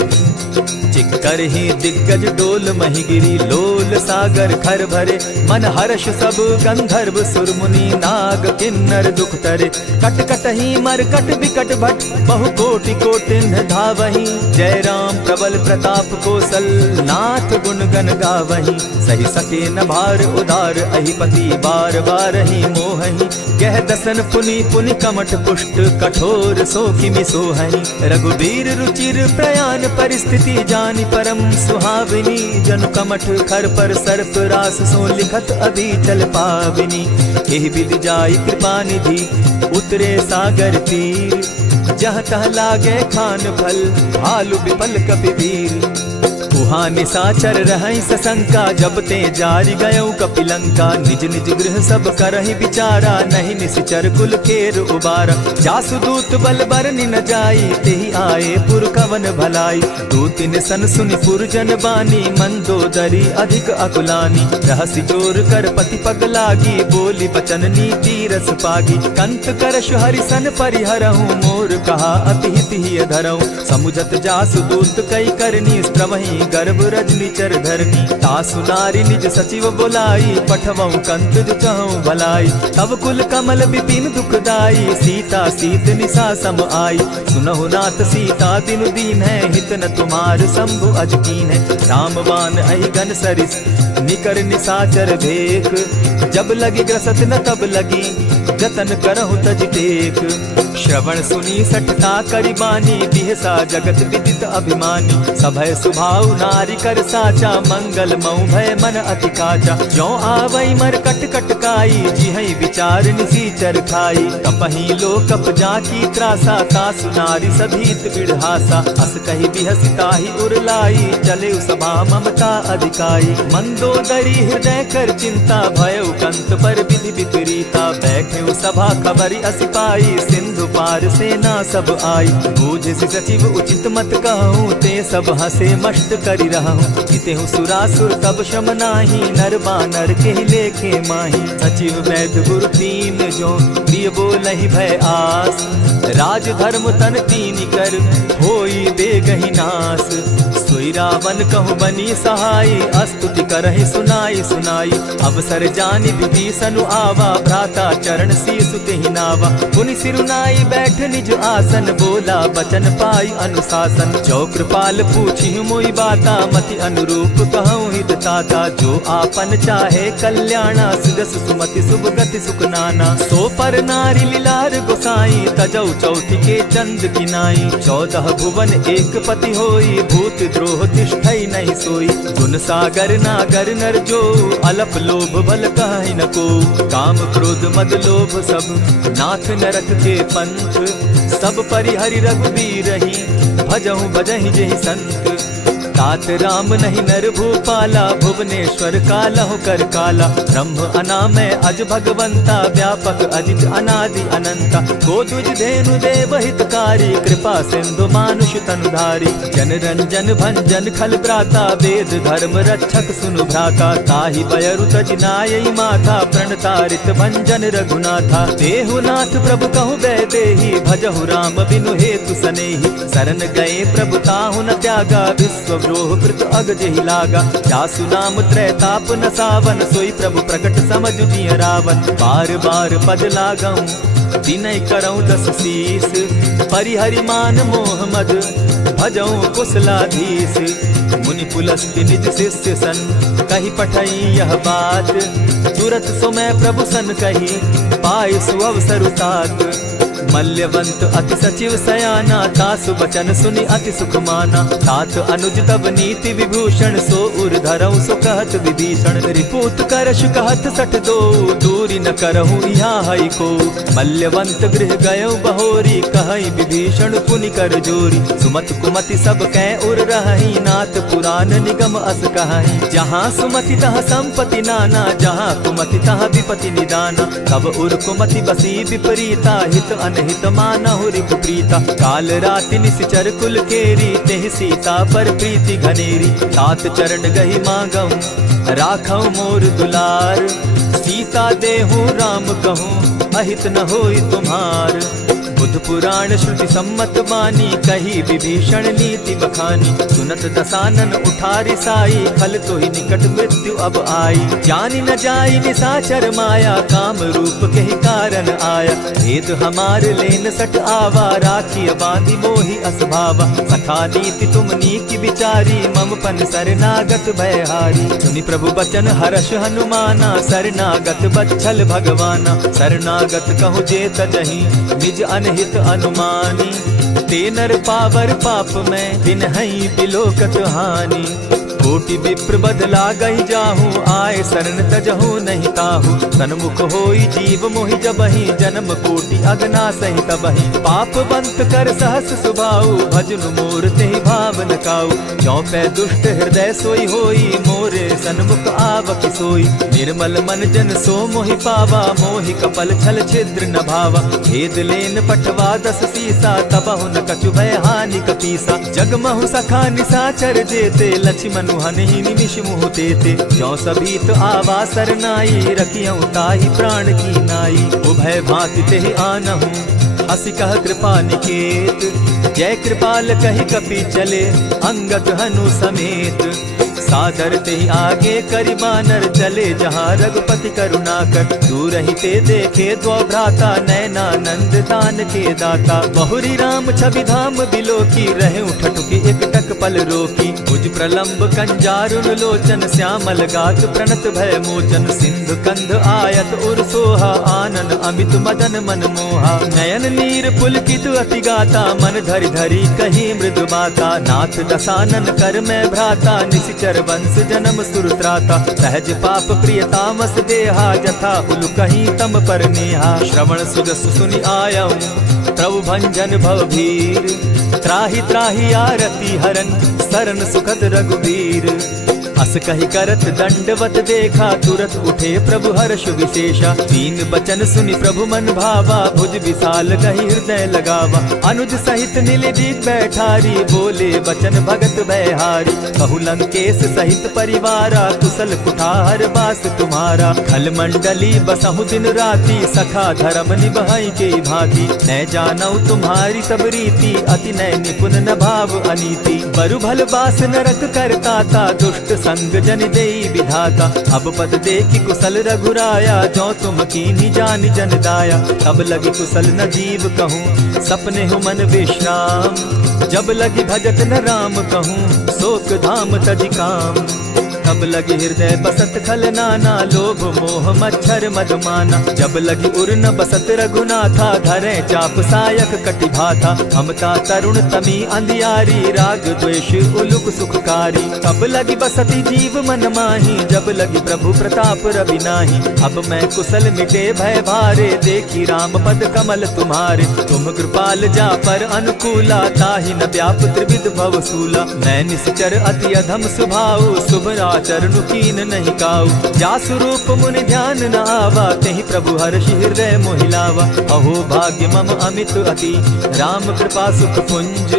चिक्करहि दिग्गज डोल महि गिरी, लोल सागर खर भरे। मन हर्ष सब गंधर्व सुर मुनि, नाग किन्नर दुख तरे। कट कटहि मरकट विकट भट, बहु कोटि कोटिन्ह धावहि। जय राम प्रबल प्रताप कौशल, नाथ गुण गण गावहि। सही सके न भार उदार, अहिपति बार बार ही मोहहि। गह दसन पुनि पुनि कमठ पुष्ट, कठोर सो किमि सोहहि। रघुबीर रुचिर प्रयाण परिस्थिति, जानि परम सुहाविनी। जनु कमठ खर पर सर्प रास, सो लिखत अभी चल पाविनी। एहि विधि जाई कृपा निधि, उतरे सागर तीर। जहाँ तह लागे खान फल, भालु विपल कपि वीर। उहाँ निशाचर रहै सशंका, जब ते जारि गयौ कपिलंका। निज निज गृह सब करहि विचारा, नहीं निश्चर कुल केर उबारा। जासु दूत बल बरनि न जाई, तेहि आए पुर कवन भलाई। दूत निसन सुनि पुरजन बानी, मंदोदरी अधिक अकुलानी। रहसि जोर कर पति पग लागी, बोली बचन नीति रस पागी। कंत करश हरिसन परिहरहु, मोर कहा अति हित ही धरहु। समुझत जासु दूत कई करनी, स्त्रवहि गर्भ रजनी चर धरनी। तासु नारी निज सचिव बोलाई, पठवहु कंत जो चहु भलाई। तब कुल कमल विपिन दुखदाई, सीता सीत निशा सम आई। सुनहु नाथ सीता दिनु दीन है, हित न तुम्हार शंभु अज कीन है। रामबान अहिगन सरिस निकर निशाचर भेक, जब लगी ग्रसत न तब लगी, जतन करहु तज टेक। श्रवण सुनी सठता करि बानी, बिहसा जगत विदित अभिमानी। सभय सुभाव नारी कर साचा, मंगल मऊ भय मन अति काचा। जो आवई मर कट कट काई, जिहै विचार निसीचर खाई। कपहि लोकप जाकी त्रासा, तासु नारी सभीत बिढ़ासा। अस कहि बिहसिता ही उरलाई, चले सभा ममता अधिकाई। मंदोदरी हृदय कर चिंता, भयउ कंत पर विधि विपरीता। बैठे सभा खबरि असि पाई, सिंधु पार सेना सब आई। बूझ सचिव उचित मत कहूँ, ते सब हसे मष्ट करि रहूँ। जितेहु सुरासुर तब शम नाही, नर बानर के लेखे माही। सचिव वैद्य गुरु तीन जो, प्रिय बोलहि भय आस। राज धर्म तन तीन कर, होई बेगहि नास। सोई रावण कहु बनी सहाई, अस्तुति करहि सुनाई सुनाई। अवसर जानि विभीषण आवा, भ्राता चरण शीसु तेहि नावा। पुनि सिरुनाई बैठ निज आसन, बोला बचन पाई अनुशासन। जो कृपाल पूछि मोई बाता, मति अनुरूप कहूँ हित ताता। जो आपन चाहे कल्याणा, सिदस सुमति शुभ गति सुख नाना। सो पर नारी लीलार गोसाई, तजौ चौथी के चंद किनाई। 14 भुवन एक पति होई, भूत द्रोह तिष्ठै नहीं सोई। गुण सागर नागर नर जो, अलप लोभ बल कहि न को। काम क्रोध मद लोभ सब, नाथ नरक के पंथ। सब परिहरि रघुबीर रही, भजहु भजहि जेहि संत। तात राम नहीं नर भूपाला, भुवनेश्वर कालहु कर काला। ब्रह्म अनामय अज भगवंता, व्यापक अजित अनादि अनंता। को तुझ धेनु देव हितकारी, कृपा सिंधु मानुष तनुधारी। जन रंजन भंजन खल भ्राता, वेद धर्म रक्षक सुनु भ्राता। ताहि बयरु तज नायई माथा, प्रणतारित भंजन रघुनाथा। देहु नाथ प्रभु कहु बैदेही, भजहु राम बिनु हेतु सनेही। शरण गए प्रभु ताहु न त्यागा, विश्व द्रोह कृत अग जेहि लागा। जासु नाम त्रैताप न सावन, सोई प्रभु प्रकट समझ जिय रावण। बार बार पद लागऊं, विनय करऊं 10 शीस। परिहरि मान मोह मद, भजऊं कुशलाधीश। मुनि पुलस्त्य निज शिष्य सन, कहि पठई यह बात। तुरत सो मैं प्रभु सन कही, पाय सुअवसर तात। मल्यवंत अति सचिव सयाना, तासु बचन सुनि अति सुख माना। तात अनुज तब नीति विभूषण, सो उर धरऊ सो कहत विभीषण। रिपुत करश कहत सठ दो, दूरी न करहु यहाँ हई को। मल्यवंत गृह गयो बहोरी, कहई विभीषण पुनि कर जोरी। सुमत कुमति सब कै उर रहई, नाथ पुराण निगम अस कहई। जहाँ सुमति तहाँ संपत्ति नाना, जहाँ कुमति तहाँ विपति निदाना। तब उर कुमति बसी विपरीता, हित अनहित मानहु रिपु प्रीता। काल राति निश्चर कुल केरी, तेहि सीता पर प्रीति घनेरी। तात चरण गहि मांगऊं, राखऊं मोर दुलार। सीता देहु राम कहूँ, अहित न होई तुम्हार। बुध पुराण श्रुति सम्मत बानी, कही विभीषण नीति बखानी। सुनत दसानन उठारी साई, खल तो ही निकट मृत्यु अब आई। जानी न जाई निशाचर माया, काम रूप के ही कारण आया। भेद हमार लेन सट आवा, राखी बांधी मोहि असभावा। सखा नीति तुम नीति विचारी, मम पन शरणागत भयहारी। सुनि प्रभु बचन हर्ष हनुमाना, शरणागत बच्छल भगवाना। शरणागत कहु जे तजहि, निज अनहित अनुमानी। ते नर पावर पाप में, बिनहि बिलोकत हानि। कोटि विप्र बदला गई जाहू, आए शरण तजहू नहीं ताहू। सन्मुख होई जीव मोहि जबहि, जन्म कोटि अगना सही तबहि। पाप बंत कर सहस सुभाऊ, भजनु मोर तेहि भाव न काऊ। चौपै दुष्ट हृदय सोई होई, मोरे सन्मुख आवक सोई। निर्मल मन जन सो मोहि पावा, मोहि कपल छल छिद्र न भावा। भेद लेन पठवा दस सीसा, तबहु न कछु भय हानि कपीसा। जगमहु सखा निसाचर जेते, लक्ष्मण हनहि निमिष मुह तेते। जो सभीत आवा सरनाई, रखियऊ ताहि प्राण की नाई। उभय भांति तेहि आनहु, हसी कह कृपा निकेत। जय कृपाल कहि कपि चले, अंगद हनु समेत। सादर तेहि आगे करि बानर, चले जहाँ रघुपति करुणा कर। दूर ही ते देखे द्वौ भ्राता, नयनानंद दान के दाता। बहुरी राम छवि धाम बिलोकी, रहे उठटुकी एक टक पल रोकी। भुज प्रलंब कंजारुन लोचन, श्यामल गात प्रणत भय मोचन। सिंधु कंध आयत उर सोहा, आनन अमित मदन मन मोहा। नयन नीर पुलकित अति गाता, मन धरि धरि कही मृदु बाता। नाथ दसानन कर मैं भ्राता, निशिचर वंश जन्म सुरत्राता। सहज पाप प्रियतामस देहा, जथा उलु कहीं तम पर नेहा। श्रवण सुजस सुनि आयऊ, प्रभु भंजन भव भीर। त्राहि त्राहि आरती हरन, सरन सुखद रघुवीर। अस कहि करत दंडवत देखा, तुरत उठे प्रभु हर्ष विशेषा। दीन बचन सुनि प्रभु मन भावा, भुज विशाल कहि हृदय लगावा। अनुज सहित नीलदीप बैठारी, बोले बचन भगत भयहारी। कहु लंकेश सहित परिवारा, कुशल कुठार बास तुम्हारा। खल मंडली बसहु दिन राति, सखा धर्म निभाई के भांति। न जानऊ तुम्हारी सब रीति, अति नय निपुण न भाव अनीति। बरु भल बास नरक करता था, दुष्ट संग जन देई विधाता। अब पद देखि कुशल रघुराया, जो तुम कीन्ही जानि जन दाया। तब लगी कुशल न जीव कहूँ, सपने हो मन विश्राम। जब लगी भजत न राम कहूँ, शोक धाम तजि काम। तब लगी हृदय बसत खल नाना, लोभ मोह मच्छर मधुमाना। जब लगी उर न बसत रघुनाथा, धरे चाप सायक कटि भाथा। ममता तरुण तमी अंधियारी, राग द्वेष उलुक सुखकारी। तब लगी बसती जीव मन माही, जब लगी प्रभु प्रताप रवि नाही। अब मैं कुशल मिटे भय भारे, देखी राम पद कमल तुम्हारे। तुम कृपाल जा पर अनुकूला, ताहि न व्याप त्रिविध भव सूला। मैं निश्चर अति अधम स्वभाव, शुभ चरणु कीन नहीं काऊ। जासु रूप मुनि ध्यान न आवा, तेहि प्रभु हर्षि हृदय मोहिलावा। अहो भाग्य मम अमित अति, राम कृपा सुख पुंज।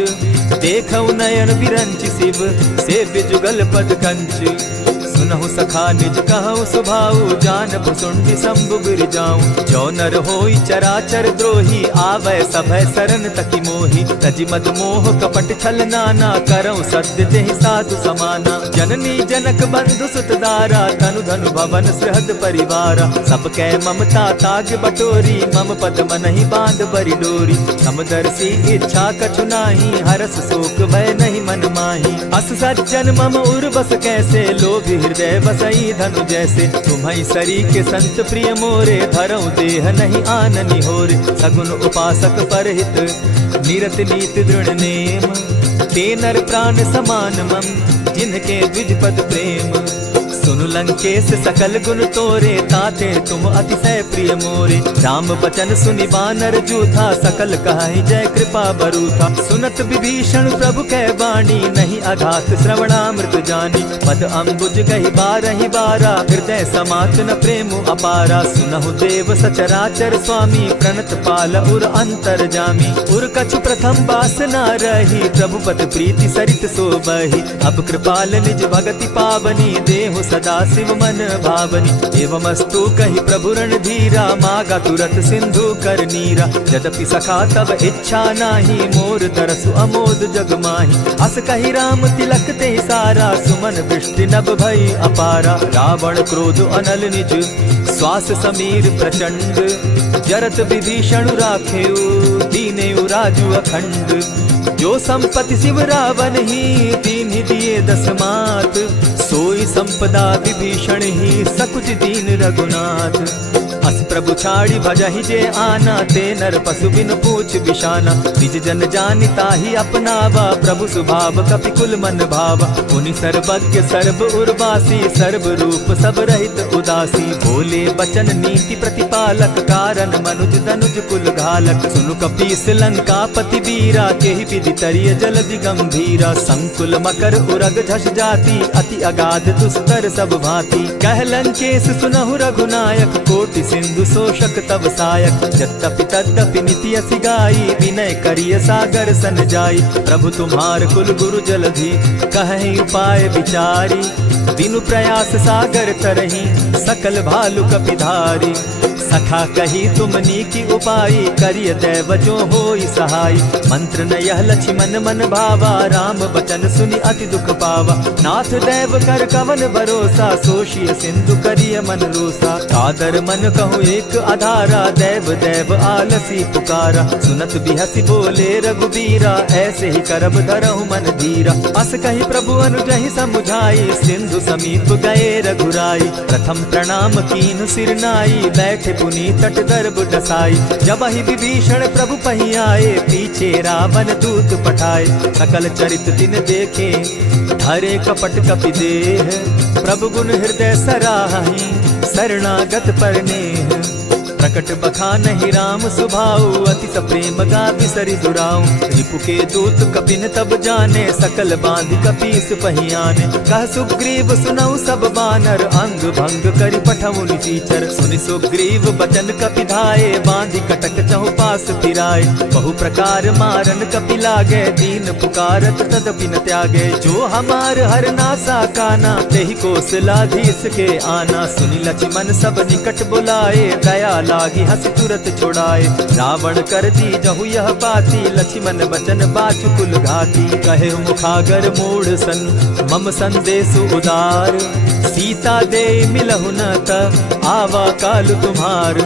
देखऊ नयन विरंचि शिव, सेव्य जुगल पद कंच। सुनहु सखा निज कहु सुभाऊ, जान भुसुंडि शंभु गिर जाऊं। जो नर होई चराचर द्रोही, आवै सभय सरन तकी मोही। तजि मद मोह कपट छल नाना, करऊं सत्य तेहि साधु समाना। जननी जनक बंधु सुत दारा, तनु धनु भवन सृहद परिवारा। सब कै ममता ताग बटोरी, मम पद मनहि बांध बरि डोरी। समदर्शी इच्छा कछु नाही, हरस शोक भय नहीं मन माही। अस सज्जन मम उर बस कैसे, लोभी हृदय बसई धनु जैसे। तुम्हि सरी के संत प्रिय मोरे, धरऊं देह नहीं आननि होरे। सगुन उपासक परहित, निरत नीत दृढ़ नेम। ते नर प्राण समान मम, जिनके द्विज पद प्रेम। सुनु लंकेश सकल गुण तोरे, ताते तुम अतिशय प्रिय मोरे। राम बचन सुनि बानर जूथा, सकल कहाहि जय कृपा बरूथा। सुनत विभीषण प्रभु कै बाणी, नहीं अघात श्रवणामृत जानी। पद अम्बुज कहि बारहि बारा, हृदय समात न प्रेम अपारा। सुनहु देव सचराचर स्वामी, प्रणत पाल उर अंतर जामी। उर कछु प्रथम बास न रही, प्रभु पद प्रीति सरित सोबहि। अब कृपाल निज भगति पावनी, देहु सदा शिव मन भावनी। एवमस्तु कहि प्रभु रणधीरा, मागा तुरत सिंधु कर नीरा। यद्यपि सखा तब इच्छा नाही, मोर तरसु अमोद जग माही। अस कहि राम तिलक तेहि सारा, सुमन वृष्टि नभ भई अपारा। रावण क्रोध अनल निज, श्वास समीर प्रचंड। जरत विभीषण राखेउ, दीनेउ राजु अखंड। जो संपत्ति शिव रावण ही, दीन्हि दिए दस मात। सोई संपदा विभीषण ही, सकुच दीन रघुनाथ। अस प्रभु छाड़ी भजहि जे आना, ते नर पशु बिन पूछ बिशाना। निज जन जानिता ही अपनावा, प्रभु स्वभाव कपि कुल मन भावा। मुनि सर्वज्ञ सर्व उर्वासी, सर्व रूप सब रहित उदासी। बोले बचन नीति प्रतिपालक, कारण मनुज धनुज कुल घालक। सुनु कपीस लंकापति वीरा, केहि विधि तरिय जलधि गंभीरा। संकुल मकर उरग झष जाति, अति अगाध दुस्तर सब भांति। कह लंकेश सुनहु रघुनायक, कोटि सिंधु शोषक तब सायक। यद्यपि तद्यपि निति असि गाई, विनय करिय सागर सन जाई। प्रभु तुम्हार कुल गुरु जलधि, कहि उपाय विचारी। बिनु प्रयास सागर तरही, सकल भालु कपिधारी। सखा कही तुमनी की उपाई, करिय दैव जो होई सहाय। मंत्र न यह लक्ष्मण मन भावा, राम बचन सुनि अति दुख पावा। नाथ दैव कर कवन भरोसा, सोषिय सिंधु करिय मन रोसा। कादर मन कहूँ एक आधारा, दैव दैव आलसी पुकारा। सुनत बिहसी बोले रघुबीरा, ऐसे ही करब धरहु मन धीरा। अस कही प्रभु अनुजहि समुझाई, सिंधु समीप गए रघुराई। प्रथम प्रणाम कीन सिर नाई, बैठे पुनि तट दर्भ डसाई। जब ही विभीषण प्रभु पही आए, पीछे रावण दूत पठाए। सकल चरित दिन देखे, धरे कपट कपि देह। प्रभु गुण हृदय सराहि, शरणागत परनेह। प्रकट बखानहि राम सुभाऊ, अति सप्रेम गा बिसरि दुराऊ। रिपु के दूत कपिन तब जाने, सकल बांधि कपीस पहियाने। कह सुग्रीव सुनऊ सब बानर, अंग भंग करि पठऊ निसीचर। सुनि सुग्रीव बचन कपि धाये, बांधि कटक चहु पास फिराए। बहु प्रकार मारन कपि लागे, दीन पुकारत तदपि न त्यागे। जो हमार हर नासा काना, तेहि कौशलाधीश के आना। सुनि लक्ष्मण सब निकट बुलाए, दया लागी हंसी तुरत छुड़ाए। रावण कर दी जहु यह बाती, लक्ष्मण बचन बाचु कुल घाती। कहे मुखागर मूढ़ सन, मम संदेश उदार। सीता दे मिलहु न त, आवा काल तुम्हार।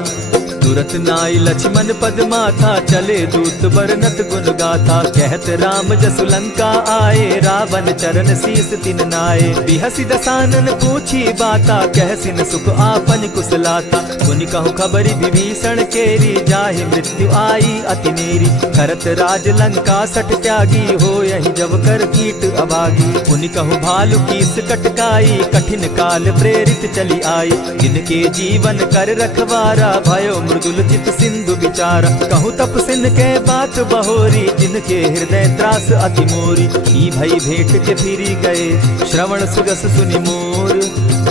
तुरत नाई लक्ष्मण पद माथा, चले दूत बरनत गुण गाथा। कहत राम जसु लंका आए, रावण चरण शीस तिन नाये। बिहसी दसानन पूछी बाता, कहसिन सुख आपन कुशलाता। सुनि कहु खबरी विभीषण केरी, जाहि मृत्यु आई अति नेरी। करत राज लंका सठ त्यागी, हो यही जब कर कीट अभागी। पुनि कहु भालु कीस कटकाई, कठिन काल प्रेरित चली आई। जिनके जीवन कर रखवारा, भयो मृदुल चित सिंधु विचारा। कहूँ तप सिंह के बात बहोरी, जिनके हृदय त्रास अति मोरी। ई भई भेंट के फिरी गए, श्रवण सुगस सुनि मोर।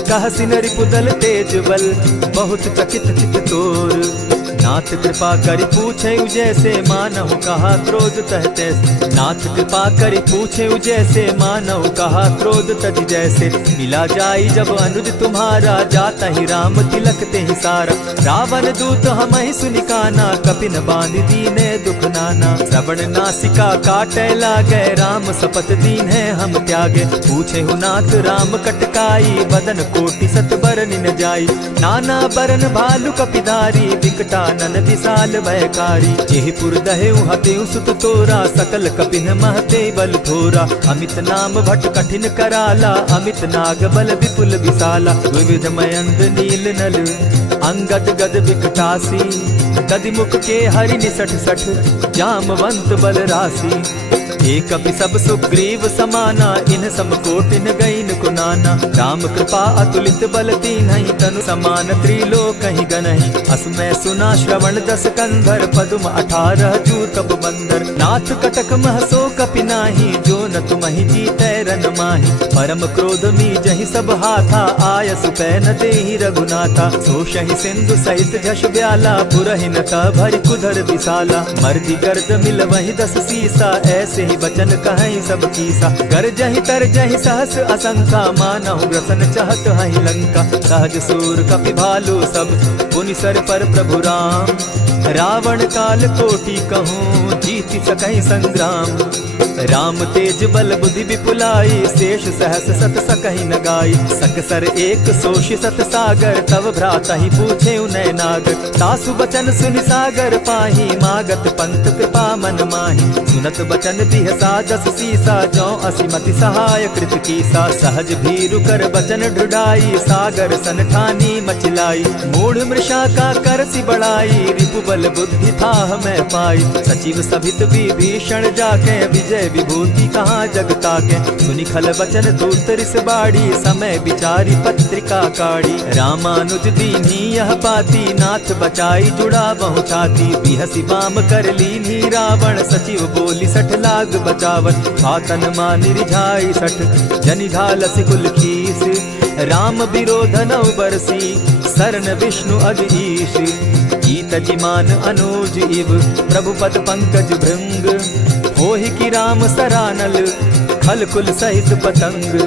कहसिन रिपुदल तेज बल, बहुत चकित चित तोर। नाथ कृपा करि पूछे जैसे, मानहु कहा क्रोध तह तैसे। नाथ कृपा करि पूछे जैसे, मानहु कहा क्रोध तज जैसे। मिला जाई जब अनुज तुम्हारा, जाता ही राम तिलक ते ही सारा। रावण दूत हम ही सुनि काना, कपिन बांध दीने दुख नाना। श्रवण नासिका काटे लागे, राम सपत दीन है हम त्यागे। पूछे हु नाथ राम कटकाई, बदन कोटि सत बरन न जाई। नाना बरन भालु कपिधारी, विकटा नन विशाल भयकारी। जेहि पुर दहेउ हतेउ सुत तोरा, सकल कपिन महते बल थोरा। अमित नाम भट कठिन कराला, अमित नाग बल विपुल विशाला। विविध मयंद नील नल, अंगद गद विकटासी। गदि मुख के हरि निसठ सठ, जामवंत बल राशि। एक कपि सब सुग्रीव समाना, इन सम कोटिन गईन कुनाना। राम कृपा अतुलित बल दीन्हि, तनु समान त्रिलोक ही गनहि। अस मैं सुना श्रवण दस कंधर, पदुम 18 जूतब बंदर। नाथ कटक महसो कपि नाही, जो न तुमहि जीतै रन माहि। परम क्रोध मी जहि सब हाथा, आयस पै न देहि रघुनाथा। सोषहि सिंधु सहित झष ब्याला, पुरहि न भरि कुधर विशाला। मर्दि गर्द मिल वहि 10 सीसा, ऐसे ही बचन कहीं सब कीसा। कर जहि तर जहि सहस असंखा, मानहु ग्रसन चाहत हहि लंका। सहज सूर कपि भालु सब, पुनि सर पर प्रभु राम। रावण काल कोटि कहूँ, जीति सकहि संग्राम। राम तेज बल बुद्धि विपुलाई, शेष सहस सत सकहि न गाई। सकसर एक सोषि सत सागर, तव भ्राता ही पूछे उनय नागर। तासु बचन सुनि सागर पाही, मागत पंत कृपा मन माही। सुनत बचन दी सिहसा 10 सीसा जौ असीमति सहाय कृत कीसा। सहज भीरु कर बचन ढुढ़ाई सागर सन ठानी मचिलाई। मूढ़ मृषा का कर सी बढ़ाई रिपु बल बुद्धि था मैं पाई। सचिव सभित विभीषण जाके विजय विभूति कहाँ जगता के। सुनि खल बचन दूत रिस बाड़ी समय विचारी पत्रिका काढ़ी। रामानुज दीनी यह पाती नाथ बचाई जुड़ा बहु छाती। बिहसी बाम कर लीनी रावण सचिव बोली 60 लाग बचावन। आतन मानि रिझाई 60 जनि ढालसी कुल खीस। राम विरोध नौ बरसी शरण विष्णु अग ईश। गीत जिमान अनुज इव प्रभु पद पंकज भृंग। होहि की राम सरानल खल कुल सहित पतंग।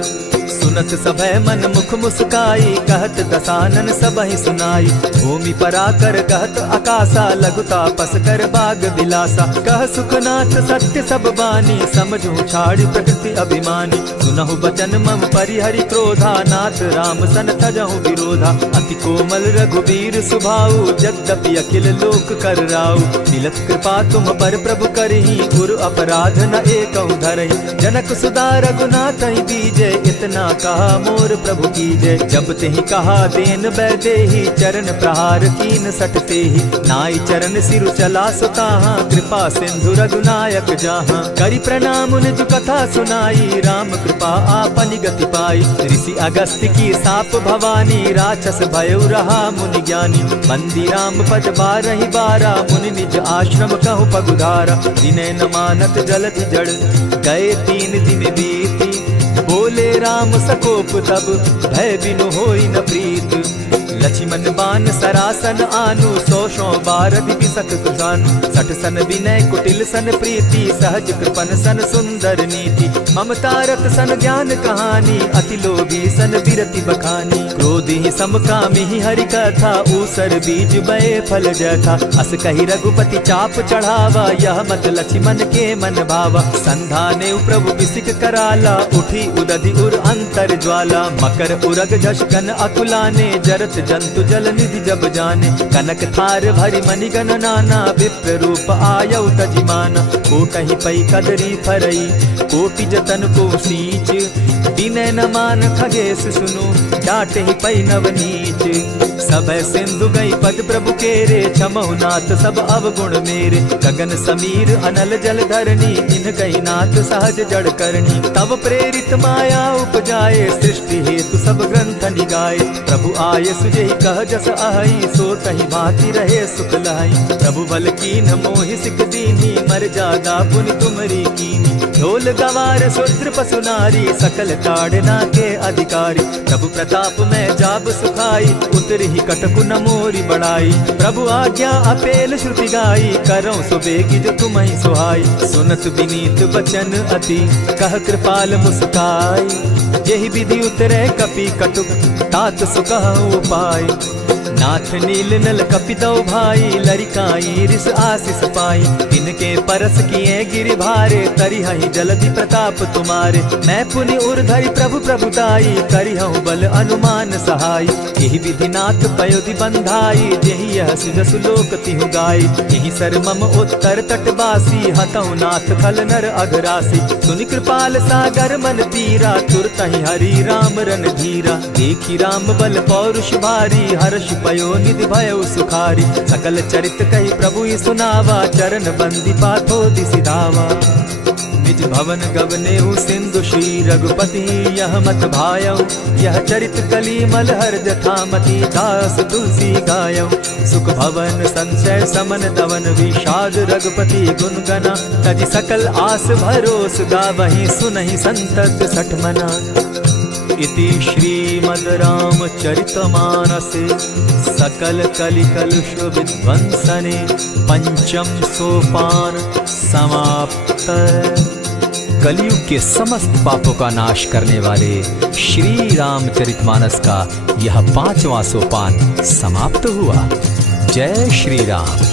सुनत सभय मन मुख मुस्काई कहत दसानन सबहि सुनाई। भूमि पराकर कहत आकाशा लघुता पस कर बाग बिलासा। कह सुखनाथ सत्य सब बानी समझू छाड़ी प्रकृति अभिमानी। सुनहु बचन मम परिहरि क्रोधा नाथ राम सन तजहु विरोधा। अति कोमल रघुबीर सुभाऊ जगदपि अखिल लोक कर राऊ। मिलत कृपा तुम पर प्रभु करही गुरु अपराध न एकहु धरहि। जनक सुदा रघुनाथ ही दीजे इतना कहा मोर प्रभु कीजे। जब तेहि कहा देन बैदेही चरण प्रहार कीन 60 तेहि। नाई चरण सिरु चला सुताहा कृपा सिंधु रघुनायक जाहा। करि प्रणाम निज कथा सुनाई राम कृपा आपनि गति पाई। ऋषि अगस्त्य की साप भवानी राक्षस भयउ रहा मुनि ज्ञानी। बंदी राम पद बारहि बारा मुनि निज आश्रम कहु पगुधारा। विनय न मानत जलधि जड़ गए 3 दिन बीती। बोले राम सकोप तब भय बिनु होई न प्रीत। लक्ष्मण बान सरासन आनु 100 बारधि बिसक सुजान। 60 सन विनय कुटिल सन प्रीति सहज कृपन सन सुंदर नीति। ममता रत सन ज्ञान कहानी अति लोभी सन बिरति बखानी। क्रोधि समकामी हरि कथा ऊसर बीज बये फल जथा। अस कही रघुपति चाप चढ़ावा यह मत लक्ष्मण के मन भावा। संधाने प्रभु बिसिक कराला उठी उदधि उर अंतर ज्वाला। मकर उरग झशकन अकुलाने जरत जंतु जल निधि जब जाने। कनक थार भरि मणिगण नाना विप्र रूप आयौ तजिमाना। कोटहि पै कदरी फरई कोटि जतन को सींच। विनय न मान खगेश सुनु डांटे ही पै नव नीच। सब सिंधु गई पद प्रभु केरे क्षमहु नाथ सब अवगुण मेरे। गगन समीर अनल जल धरणी इन गई नाथ सहज जड़ करनी। तब प्रेरित माया उपजाए सृष्टि हेतु सब ग्रंथ निगाए। प्रभु आय सुजहि कह जस अहई सो तहि भांति रहे सुख लहई। प्रभु बल कीन मोहि सिख दीनी मर जादा पुनि तुमरी कीनी। ढोल गवार शूद्र पशु नारी सकल ताड़ना के अधिकारी। प्रभु प्रताप में जाब सुखाई उतरि ही कटकु न मोरी बढ़ाई। प्रभु आज्ञा अपेल श्रुति गाई करौ सुबेगी जो तुम्हि सुहाई। सुनत विनीत बचन अति कह कृपाल मुस्काई। जेहि विधि उतरे कपि कटुक तात सुकहु उपाय। नाथ नील नल कपितौ भाई लरिकाई रिस आशीष पाई। तिनके परस किए गिरि भारे तरिहहि जलधि प्रताप तुम्हारे। मैं पुनि उर्धरि प्रभु प्रभुताई करिहु बल अनुमान सहाय। यही विधि नाथ पयोधि बंधाई जेहि यह सुजसु लोक तिहु गाई। यही सर मम उत्तर तटवासी हतहु नाथ खल नर अघरासी। सुनि कृपाल सागर मन पीरा तुरतहि हरि राम रन धीरा। देखी राम बल पौरुष भारी हर्ष पयो निधि भयउ सुखारी। सकल चरित कही प्रभु ही सुनावा चरण बंदी पाथो दिसि धावा। निज भवन गवनेहु सिंधु श्री रघुपति यह मत भायौ। यह चरित कली मलहर जथामति दास तुलसी गायौ। सुख भवन संशय समन दवन विषाद रघुपति गुण गना। तजि सकल आस भरोस गावहि सुनहि संतत 60 मना। इति श्रीमद् रामचरितमानसे सकल कलिकलुष विध्वंसने पंचम सोपान समाप्त। कलयुग के समस्त पापों का नाश करने वाले श्री रामचरितमानस का यह 5वां सोपान समाप्त हुआ। जय श्री राम।